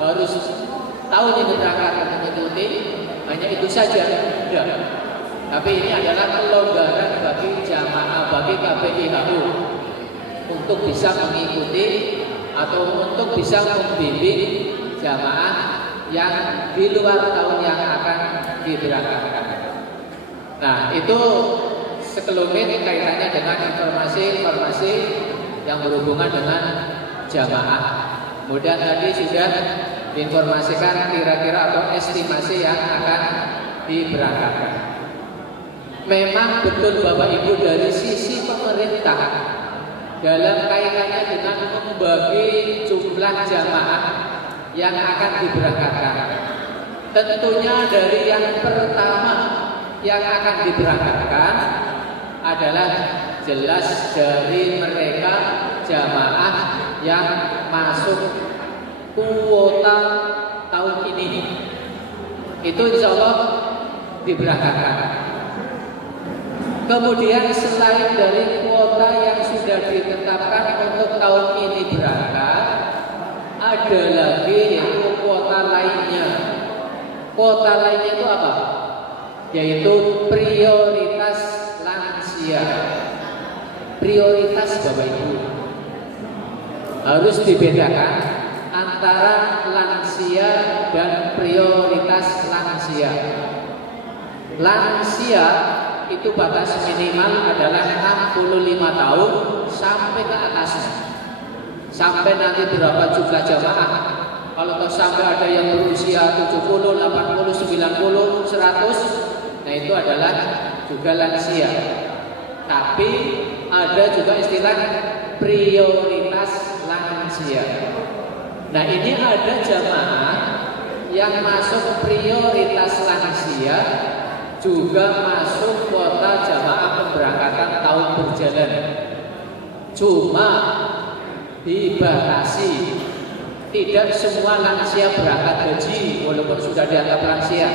harus tahun ini berangkat dan mengikuti, hanya itu saja. Tidak. Tapi ini adalah kelonggaran bagi jamaah, bagi KBIHU untuk bisa mengikuti atau untuk bisa membimbing jamaah yang di luar tahun yang akan diberangkatkan. Nah, itu sekelumit kaitannya dengan informasi-informasi yang berhubungan dengan jamaah. Kemudian tadi sudah diinformasikan kira-kira atau estimasi yang akan diberangkatkan. Memang betul Bapak Ibu, dari sisi pemerintah dalam kaitannya dengan membagi jumlah jamaah yang akan diberangkatkan, tentunya dari yang pertama yang akan diberangkatkan adalah jelas dari mereka jamaah yang masuk kuota tahun ini, itu insya Allah diberangkatkan. Kemudian selain dari kuota yang sudah ditetapkan untuk tahun ini berangkat, ada lagi yaitu kuota lainnya. Kuota lainnya itu apa? Yaitu prioritas lansia. Prioritas Bapak Ibu harus dibedakan antara lansia dan prioritas lansia. Lansia itu batas minimal adalah 65 tahun sampai ke atasnya. Sampai nanti berapa jumlah jamaah? Kalau sampai ada yang berusia 70, 80, 90, 100, nah itu adalah juga lansia. Tapi ada juga istilah prioritas lansia. Nah, ini ada jamaah yang masuk prioritas lansia juga masuk kuota jamaah pemberangkatan tahun berjalan. Cuma dibatasi, tidak semua lansia berangkat haji walaupun sudah dianggap lansia,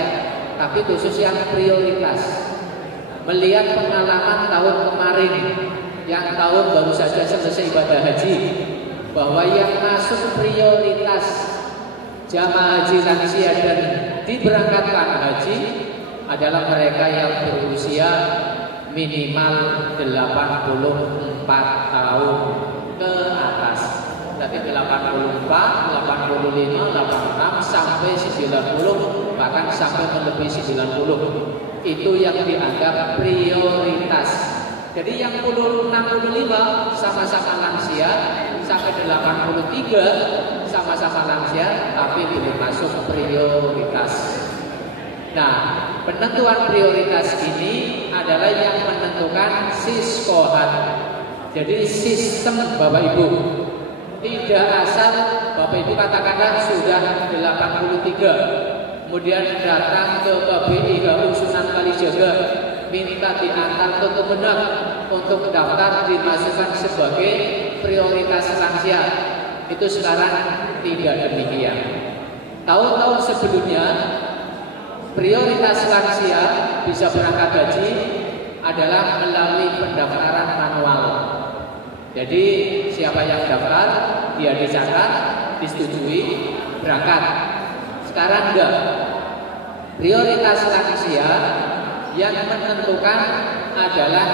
tapi khusus yang prioritas. Melihat pengalaman tahun kemarin, yang tahun baru saja selesai ibadah haji, bahwa yang masuk prioritas jamaah haji lansia dan diberangkatkan haji adalah mereka yang berusia minimal 84 tahun ke atas. Tapi 84, 85, 86 sampai 90, bahkan sampai melebihi 90. Itu yang dianggap prioritas. Jadi yang 65 sama-sama lansia, sampai 83 sama-sama lansia, tapi belum masuk prioritas. Nah, penentuan prioritas ini adalah yang menentukan siskohat. Jadi sistem Bapak Ibu, tidak asal Bapak Ibu katakanlah sudah 83, kemudian datang ke KBIHU Sunan Kalijaga, minta diantar ke Kemenak untuk daftar dimasukkan sebagai prioritas lansia. Itu sekarang tidak demikian. Tahun-tahun sebelumnya prioritas lansia bisa berangkat haji adalah melalui pendaftaran manual. Jadi siapa yang daftar, dia dicatat, disetujui, berangkat. Sekarang enggak. Prioritas lansia yang menentukan adalah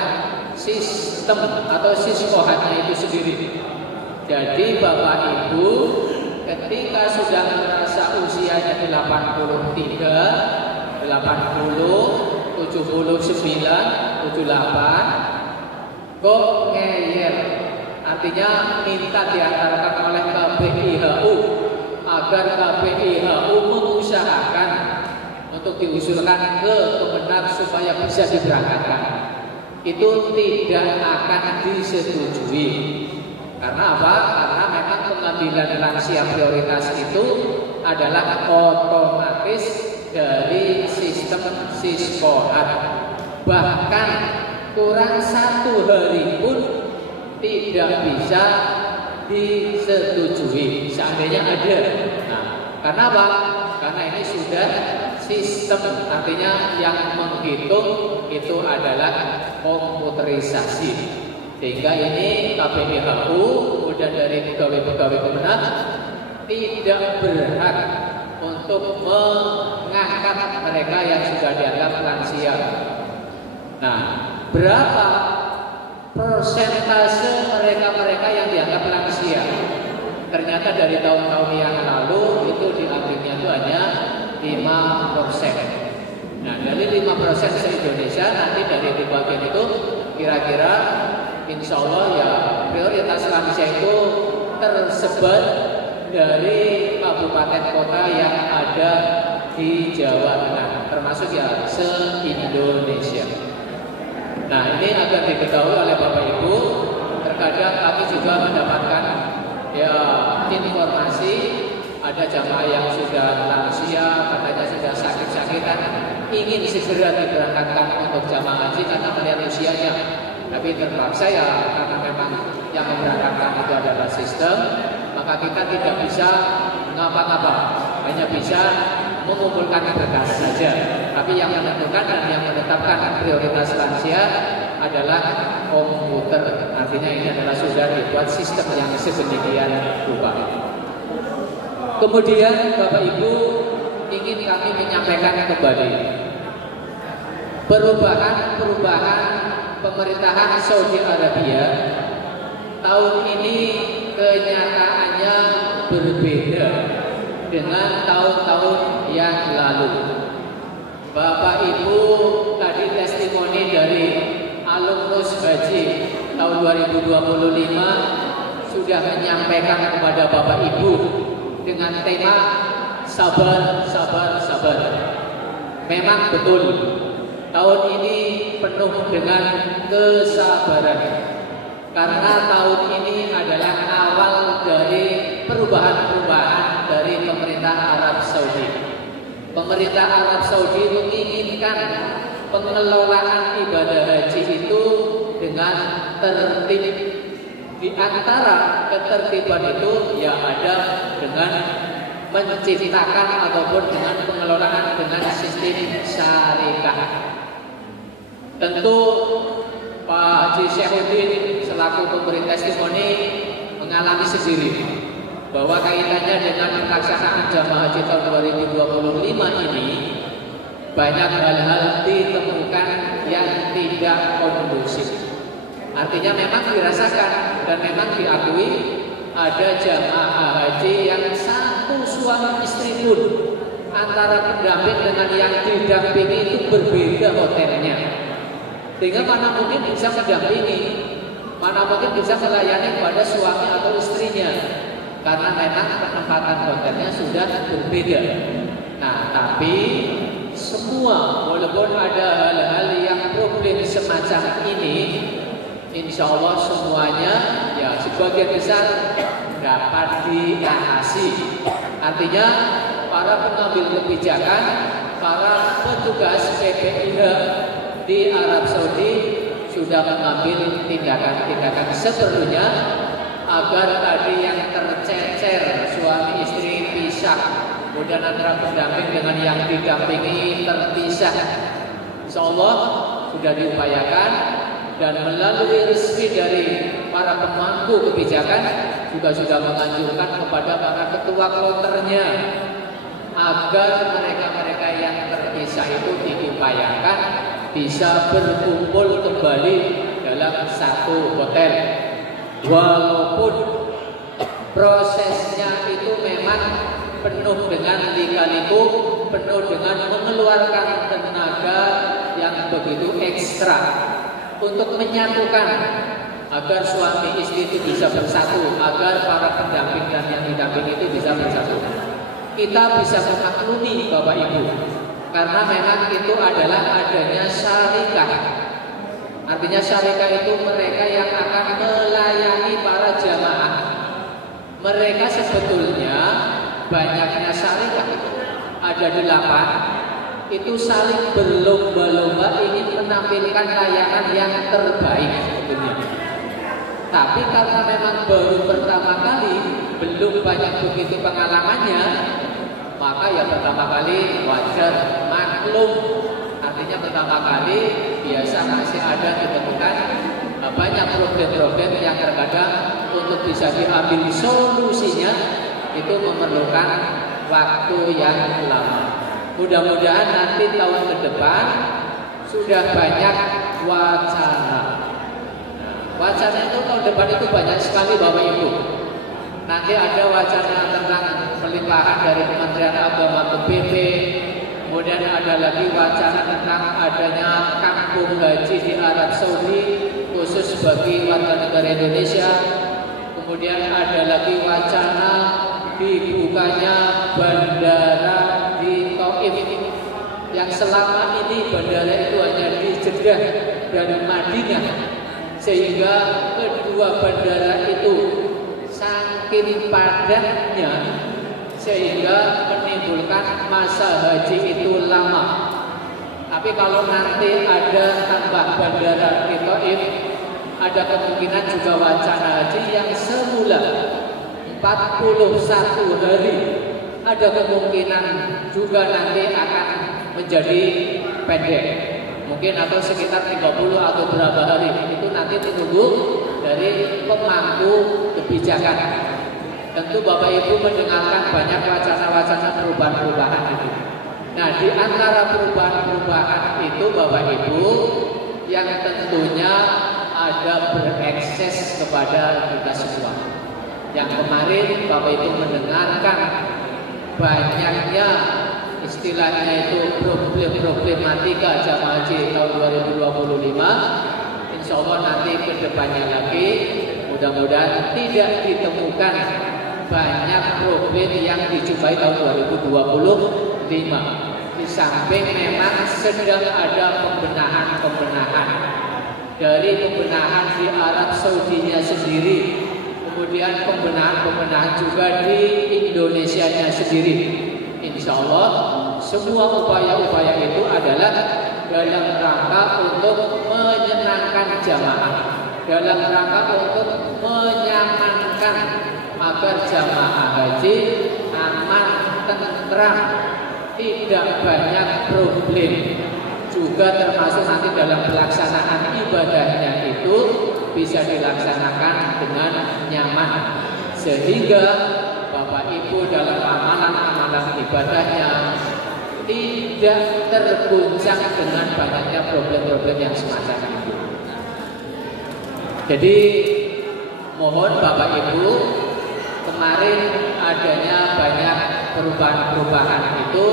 sistem atau siskohatnya itu sendiri. Jadi Bapak Ibu ketika sudah merasa usianya 83, 80, 79, 78, kok ngeyel, artinya minta diantarkan oleh KBIHU agar KBIHU mengusahakan untuk untuk diusulkan ke Kemenak supaya bisa diberangkatkan, itu tidak akan disetujui. Karena apa? Karena memang pengambilan lansia prioritas itu adalah otomatis dari sistem Siskohat. Bahkan kurang 1 hari pun tidak bisa disetujui seandainya ada. Nah, karena apa? Karena ini sudah sistem, artinya yang menghitung itu adalah komputerisasi. Sehingga ini KPIHU kemudian dari pegawai-pegawai Kemenak tidak berhak untuk mengangkat mereka yang sudah dianggap lansia. Nah, berapa persentase mereka-mereka yang dianggap lansia? Ternyata dari tahun-tahun yang lalu itu diambilnya itu hanya 5%. Nah, dari 5% se-Indonesia, nanti dari bagian itu kira-kira insya Allah ya prioritas lansia itu tersebar dari kabupaten kota yang ada di Jawa Tengah, termasuk ya se-Indonesia. Nah, ini agar diketahui oleh Bapak Ibu. Terkadang kami juga mendapatkan ya informasi ada jamaah yang sudah lansia, katanya sudah sakit-sakitan, ingin segera diberangkatkan untuk jamaah haji karena melihat usianya. Tapi terpaksa ya karena memang yang memberangkatkan itu adalah sistem, maka kita tidak bisa ngapa-ngapa, hanya bisa mengumpulkan berkas saja. Tapi yang menentukan dan yang menetapkan prioritas lansia adalah komputer. Artinya ini adalah sudah dibuat sistem yang sedemikian rupa. Kemudian Bapak Ibu, ingin kami menyampaikan kembali perubahan pemerintahan Saudi Arabia tahun ini kenyataannya berbeda dengan tahun-tahun yang lalu. Bapak Ibu tadi testimoni dari alumnus haji tahun 2025 sudah menyampaikan kepada Bapak Ibu dengan tema sabar, sabar, sabar. Memang betul tahun ini penuh dengan kesabaran, karena tahun ini adalah awal dari perubahan-perubahan dari pemerintah Arab Saudi. Pemerintah Arab Saudi menginginkan pengelolaan ibadah haji itu dengan tertib. Di antara ketertiban itu ya ada dengan menciptakan ataupun dengan pengelolaan dengan sistem syariah. Tentu Pak Haji Syekhuddin selaku pemberi testimoni mengalami sendiri bahwa kaitannya dengan pelaksanaan jamaah haji tahun 2025 ini banyak hal-hal ditemukan yang tidak kondusif. Artinya memang dirasakan dan memang diakui ada jamaah haji yang satu suami istri pun antara pendamping dengan yang didampingi itu berbeda hotelnya. Sehingga mana mungkin bisa mendampingi, mana mungkin bisa melayani kepada suami atau istrinya, karena memang penempatan hotelnya sudah berbeda. Nah, tapi semua walaupun ada hal-hal yang problem semacam ini, insya Allah semuanya ya sebagian besar dapat diatasi. Artinya para pengambil kebijakan, para petugas PPIH di Arab Saudi sudah mengambil tindakan-tindakan seperlunya agar tadi yang tercecer suami istri pisah, kemudian antara pendamping dengan yang didampingi terpisah, insya Allah sudah diupayakan. Dan melalui resmi dari para pemangku kebijakan juga sudah menganjurkan kepada para ketua kloternya agar mereka-mereka yang terpisah itu diupayakan bisa berkumpul kembali dalam satu hotel. Walaupun prosesnya itu memang penuh dengan lika-liku, penuh dengan mengeluarkan tenaga yang begitu ekstra untuk menyatukan agar suami istri itu bisa bersatu, agar para pendamping dan yang didamping itu bisa bersatu. Kita bisa memaklumi Bapak Ibu, karena memang itu adalah adanya syarikah. Artinya syarikah itu mereka yang akan melayani para jamaah. Mereka sebetulnya banyaknya syarikah, ada 8, itu saling berlomba-lomba ingin menampilkan layanan yang terbaik sebetulnya. Tapi karena memang baru pertama kali, belum banyak begitu pengalamannya, maka ya pertama kali wajar, maklum. Artinya pertama kali biasa masih ada ditemukan banyak problem-problem yang terkadang untuk bisa diambil solusinya itu memerlukan waktu yang lama. Mudah-mudahan nanti tahun ke depan sudah banyak wacana. Wacana itu tahun depan itu banyak sekali Bapak Ibu. Nanti ada wacana tentang pelimpahan dari Kementerian Agama ke BP. Kemudian ada lagi wacana tentang adanya kampung haji di Arab Saudi khusus bagi warga negara Indonesia. Kemudian ada lagi wacana dibukanya bandara di Taif yang selama ini bandara itu hanya di Jeddah dan Madinah, sehingga kedua bandara itu saking padatnya sehingga menimbulkan masa haji itu lama. Tapi kalau nanti ada tambah bandara di Taif, ada kemungkinan juga wacana haji yang semula 41 hari, ada kemungkinan juga nanti akan menjadi pendek, mungkin atau sekitar 30 atau berapa hari. Itu nanti menunggu dari pemangku kebijakan. Tentu Bapak Ibu mendengarkan banyak wacana-wacana perubahan-perubahan itu. Nah, di antara perubahan-perubahan itu Bapak Ibu yang tentunya ada berekses kepada kita semua. Yang kemarin Bapak Ibu mendengarkan banyaknya istilahnya itu problematika jamaah haji tahun 2025. Insya Allah nanti ke depannya lagi mudah-mudahan tidak ditemukan banyak problem yang dijumpai tahun 2025. Di samping memang sedang ada pembenahan dari pembenahan di Arab Saudinya sendiri, kemudian pembenahan juga di Indonesianya sendiri. Insya Allah semua upaya-upaya itu adalah dalam rangka untuk menyenangkan jamaah, dalam rangka untuk menyamankan agar jamaah haji aman, tentram, tidak banyak problem. Juga termasuk nanti dalam pelaksanaan ibadahnya itu bisa dilaksanakan dengan nyaman, sehingga Bapak Ibu dalam amalan-amalan ibadahnya tidak terguncang dengan banyaknya problem-problem yang semacam itu. Jadi mohon Bapak Ibu, kemarin adanya banyak perubahan-perubahan itu,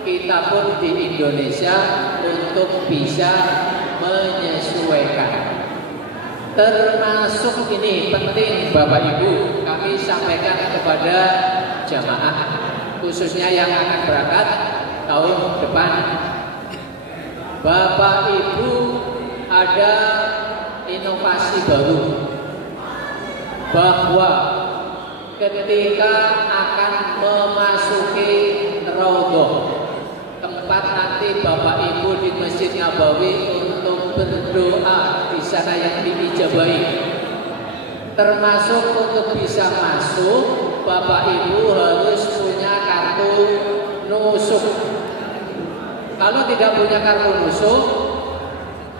kita pun di Indonesia untuk bisa menyesuaikan. Termasuk ini penting Bapak Ibu, kami sampaikan kepada jamaah khususnya yang akan berangkat tahun depan. Bapak Ibu, ada inovasi baru bahwa ketika akan memasuki Raudhah, tempat nanti Bapak Ibu di Masjid Nabawi untuk berdoa di sana yang diijabahi, termasuk untuk bisa masuk Bapak Ibu harus punya kartu nusuk. Kalau tidak punya kartu nusuk,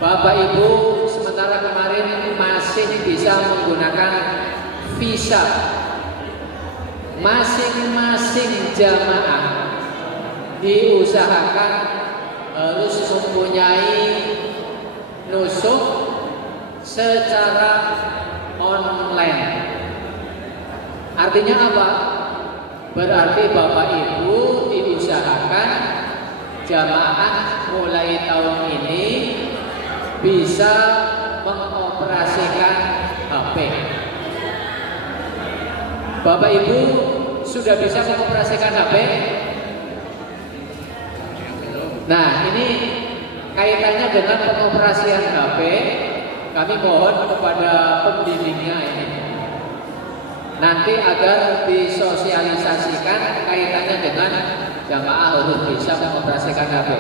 Bapak Ibu sementara kemarin masih bisa menggunakan visa. Masing-masing jamaah diusahakan harus mempunyai nusuk secara online. Artinya apa? Berarti Bapak Ibu diusahakan jamaah mulai tahun ini bisa mengoperasikan HP. Bapak Ibu sudah bisa mengoperasikan HP? Nah, ini kaitannya dengan pengoperasian HP. Kami mohon kepada pembimbingnya ini nanti agar disosialisasikan kaitannya dengan jamaah harus bisa mengoperasikan HP.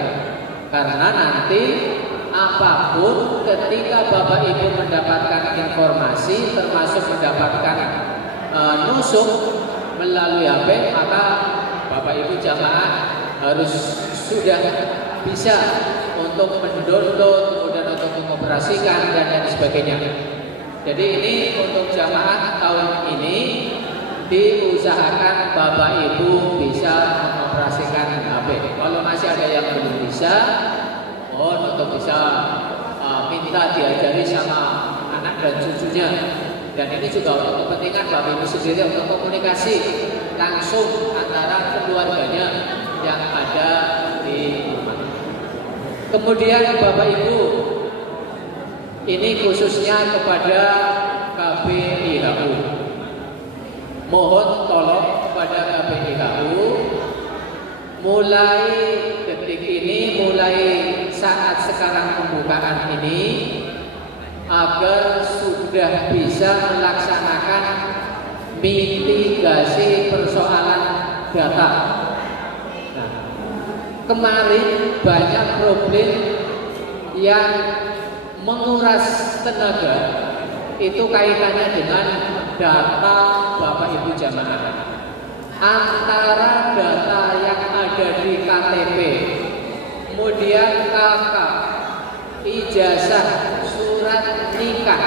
Karena nanti apapun ketika Bapak Ibu mendapatkan informasi termasuk mendapatkan nusuk melalui HP, maka Bapak Ibu jamaah harus sudah bisa untuk mendownload, kemudian untuk mengoperasikan dan lain sebagainya. Jadi ini untuk jamaah tahun ini diusahakan Bapak Ibu bisa mengoperasikan HP. Kalau masih ada yang belum bisa, mohon untuk bisa minta diajari sama anak dan cucunya. Dan ini juga untuk kepentingan Bapak Ibu sendiri untuk komunikasi langsung antara keluarganya yang ada di rumah. Kemudian Bapak Ibu, ini khususnya kepada KBIHU. Mohon tolong kepada KBIHU, mulai detik ini, mulai saat sekarang pembukaan ini, agar sudah bisa melaksanakan mitigasi persoalan data. Nah, kemarin banyak problem yang menguras tenaga, itu kaitannya dengan data Bapak Ibu jamaah. Antara data yang ada di KTP, kemudian KK, ijazah, surat nikah,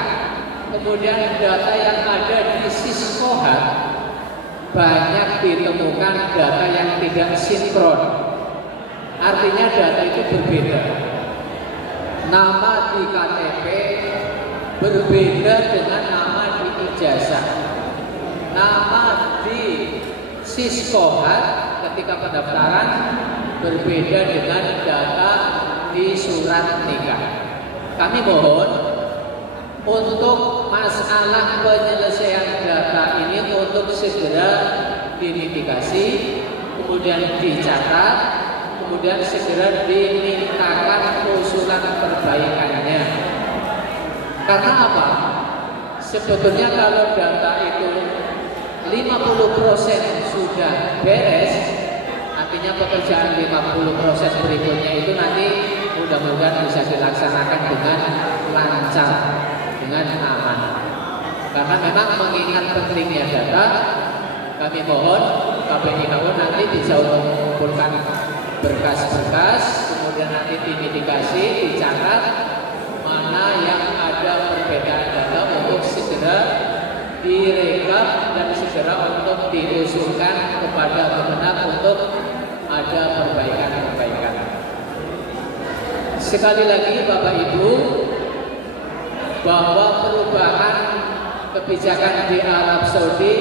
kemudian data yang ada di Siskohat, banyak ditemukan data yang tidak sinkron. Artinya data itu berbeda. Nama di KTP berbeda dengan nama di ijazah. Nama di Siskohat ketika pendaftaran berbeda dengan data di surat nikah. Kami mohon untuk masalah penyelesaian data ini untuk segera dimitigasi, kemudian dicatat, kemudian segera dimintakan usulan perbaikannya. Karena apa? Sebetulnya kalau data itu 50% sudah beres, artinya pekerjaan 50% berikutnya itu nanti mudah-mudahan bisa dilaksanakan dengan lancar, dengan aman. Karena memang mengingat pentingnya data, kami mohon KBIHU nanti bisa untuk mengumpulkan berkas-berkas, kemudian nanti dimitigasi, dicatat mana yang ada perbedaan data untuk segera direkap dan segera untuk diusulkan kepada Kemenag untuk ada perbaikan-perbaikan. Sekali lagi Bapak Ibu, bahwa perubahan kebijakan di Arab Saudi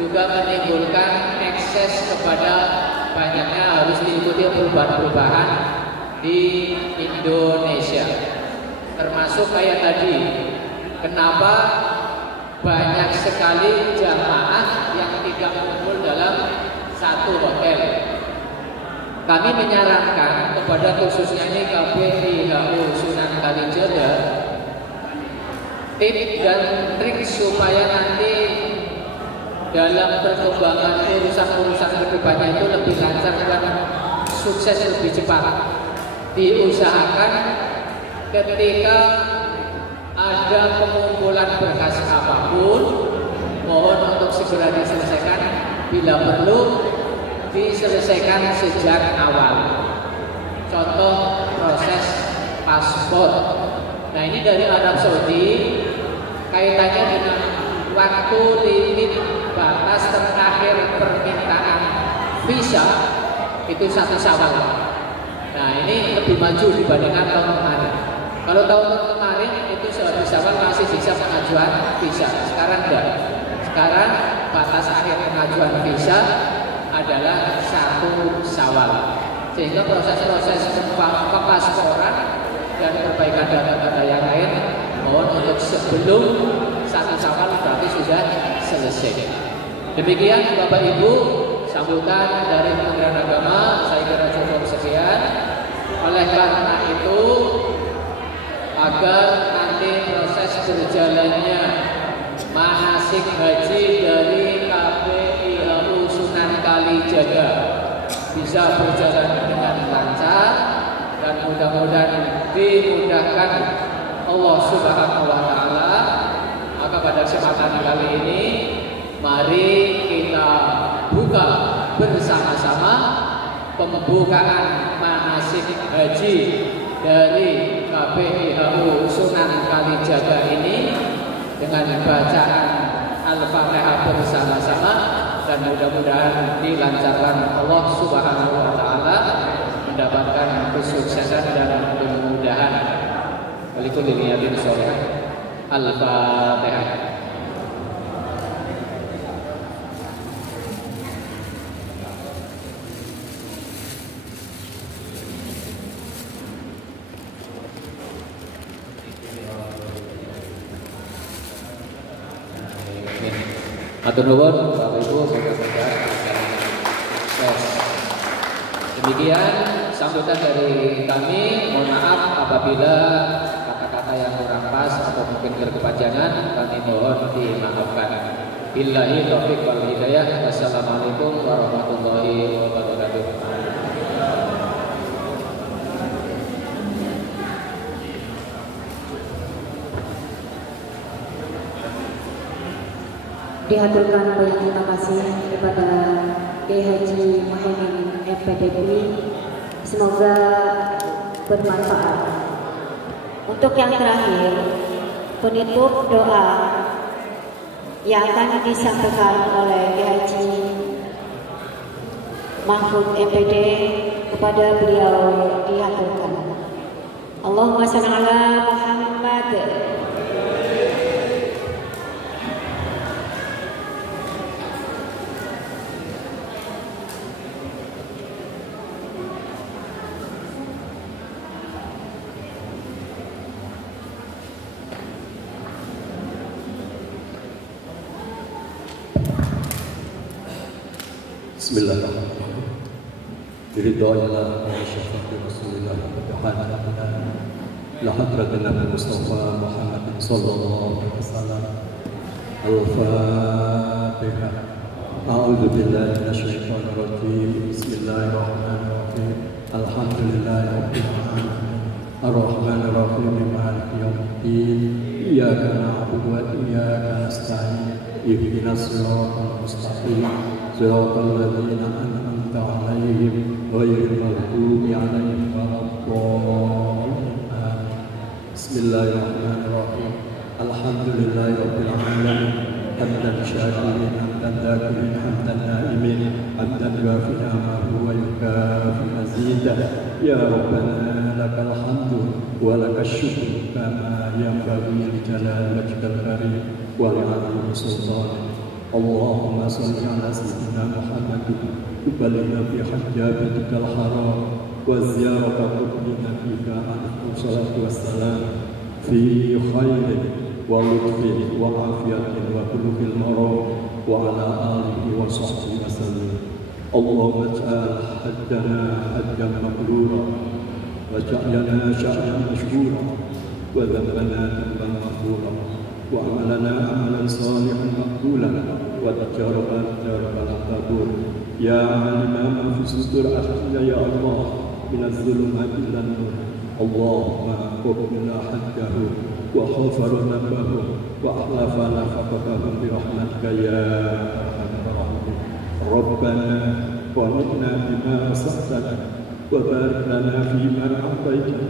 juga menimbulkan ekses kepada banyaknya harus diikuti perubahan-perubahan di Indonesia. Termasuk kayak tadi, kenapa banyak sekali jamaah yang tidak kumpul dalam satu hotel. Kami menyarankan kepada khususnya ini KBIHU Sunan Kalijaga, tips dan trik supaya nanti dalam perkembangan urusan-urusan kedepannya itu lebih lancar dan sukses lebih cepat. Diusahakan ketika ada pengumpulan berkas apapun, mohon untuk segera diselesaikan. Bila perlu diselesaikan sejak awal. Contoh proses paspor. Nah ini dari Arab Saudi kaitannya dengan waktu limit batas terakhir permintaan visa itu 1 Syawal. Nah ini lebih maju dibandingkan tahun kemarin. Kalau tahun kemarin itu 1 Syawal masih bisa pengajuan visa. Sekarang enggak. Sekarang batas akhir pengajuan visa adalah 1 Syawal. Sehingga proses-proses pasporan dan perbaikan data-data yang lain mohon untuk sebelum 1 Syawal berarti sudah selesai. Demikian Bapak Ibu sambutan dari Kementerian Agama, saya kira cukup sekian. karena itu, agar nanti proses berjalannya manasik haji dari KPIHU Sunan Kalijaga bisa berjalan dengan lancar dan mudah-mudahan dimudahkan Allah Subhanahu wa Ta'ala. Maka pada kesempatan kali ini mari kita buka bersama-sama pembukaan manasik haji dari KPIHU Sunan Kalijaga ini dengan bacaan Al-Fatihah bersama-sama, dan mudah-mudahan dilancarkan Allah Subhanahu wa Ta'ala, mendapatkan kesuksesan dan kemudahan. Walikulli niyatin sholihah. Al-Fatihah. Matur nuwun Bapak Ibu, saudara-saudara. Demikian sambutan dari kami. Mohon maaf apabila kata-kata yang kurang pas atau mungkin berkepanjangan, kami mohon dimaafkan. Billahi taufiq wal hidayah. Wassalamualaikum warahmatullahi wabarakatuh. Dihaturkan banyak terima kasih kepada KH Muhaimin MPDPI. Semoga bermanfaat. Untuk yang terakhir, penutup doa yang akan disampaikan oleh KH Mahfud MPD, kepada beliau dihaturkan. Allahumma shalli ala Muhammad. Bismillahirrahmanirrahim. Biridhoillah wa syafaati Rasulillah ta'ala la hadratin Nabi Mustafa Muhammadin sallallahu alaihi wasallam. Al-Fatihah. A'udzu billahi minasyaitonir rajim. Bismillahirrahmanirrahim. Alhamdulillahirabbil alamin. Ar-Rahmanir Rahim. Maliki yaumiddin. Iyyaka na'budu wa iyyaka nasta'in. Ihdinas siratal mustaqim. Siratal ladzina an'amta 'alaihim ghairil maghdubi 'alaihim waladdallin. Bismillahirrahmanirrahim. Alhamdulillahirabbil alamin. Hamdan syakirin, hamdan dzakirin, hamdan na'imin, hamdan yuafi ni'amahu wa yukafi mazidah. Ya Rabbana lakal hamdu wa lakas syukru kama yanbaghi li jalali wajhikal karim wa li 'azimi sultanik. Allahumma shalli ala sayyidina Muhammadin ubalina fi hajjatikal haram wa ziyarata qubina fika alaihi salatu wassalam fi khairin wa lutfin wa afiyatin wa kulufil maram wa ala alihi wa sahbihi wasallam. Allahumma ij'al hajjana hajjan mabrura wa ja'alna sya'yan mashkura wa dhanbana dhanban maghfura wa amalana amalan salihan maqbulan wa tajarraban jarraban qabul. Ya alima ma fi sudur akhina ya Allah minaz zulumati ilan nur. Allahumma qubbilna hajjahu wa khafara nabahu wa ahlafa nafaqatahu bi rahmatika ya arhamar rahimin. Rabbana wa ni'na bima asatana wa barik lana fima a'taitana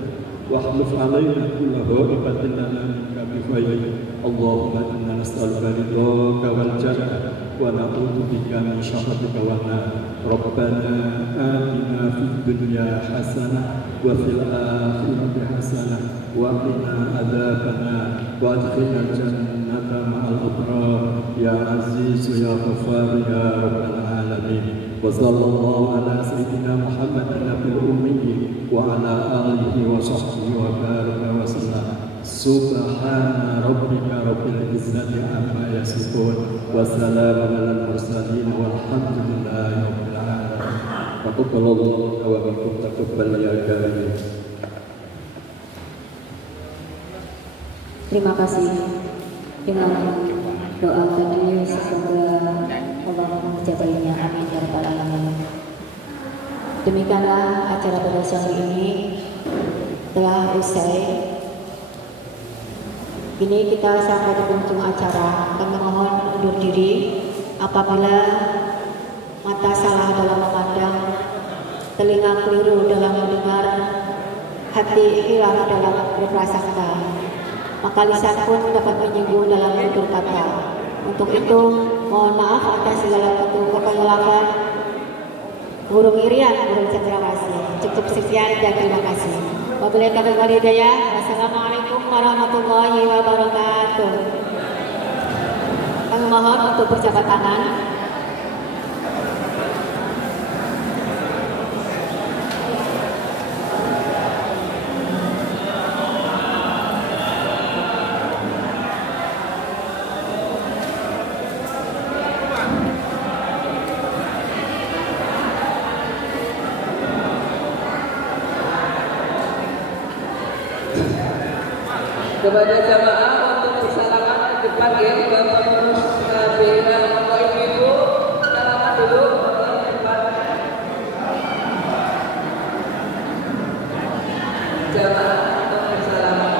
wa akhlif alaina kulla ghaibatin lana minka bi khairin. Allahumma inna nas'aluka ridhaka wal jannah wa na'udzu bika min syakhatika wan nar. Rabbana atina fid dunya hasanah wa fil akhirati hasanah wa qina adzabannar wa adkhilna jannata ma'al abrar ya aziz ya ghaffar ya rabbal alamin. Wa sallallahu ala sayyidina Muhammadin nabiyil ummi wa ala alihi wa sahbihi wa baraka wa sallam. Subhana rabbika rabbil izzati amma yasifun wa salamun alal mursalin walhamdulillahi rabbil alamin. Taqabbalallahu wa minkum taqabbal ya karim. Terima kasih. Dengan doa tadi semoga Allah menjabainya. Amin ya rabbal alamin. Demikianlah acara pada siang ini telah usai. Kini kita sampai di penghujung acara. Kami mohon undur diri apabila mata salah dalam memandang, telinga keliru dalam mendengar, hati hilang dalam berprasangka, maka lisan pun dapat menyinggung dalam menutur kata. Untuk itu, mohon maaf atas segala bentuk kekeliruan, burung irian, burung cendrawasih. Cukup sekian dan terima kasih. Wabillahi taufiq wal hidayah. Wassalamualaikum warahmatullahi wabarakatuh. Kami mohon untuk berjabat tangan. Kepada jamaah untuk bersalaman di depan ya, Bapak Pengurus Bina Bapak Ibu, salaman dulu di depan. Jamaah untuk bersalaman.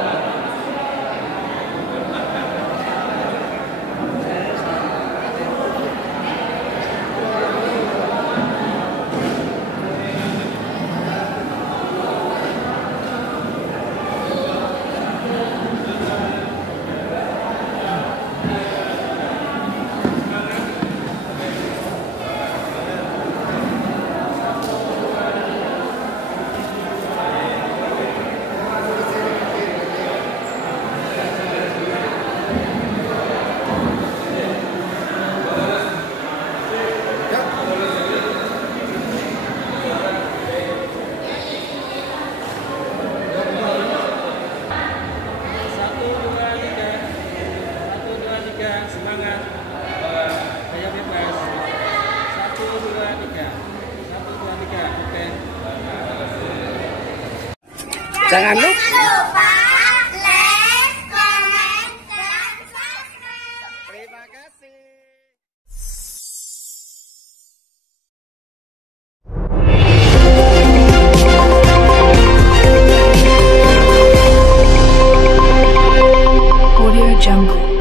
Jangan lupa like, komen, dan subscribe. Terima kasih. Audio Jungle.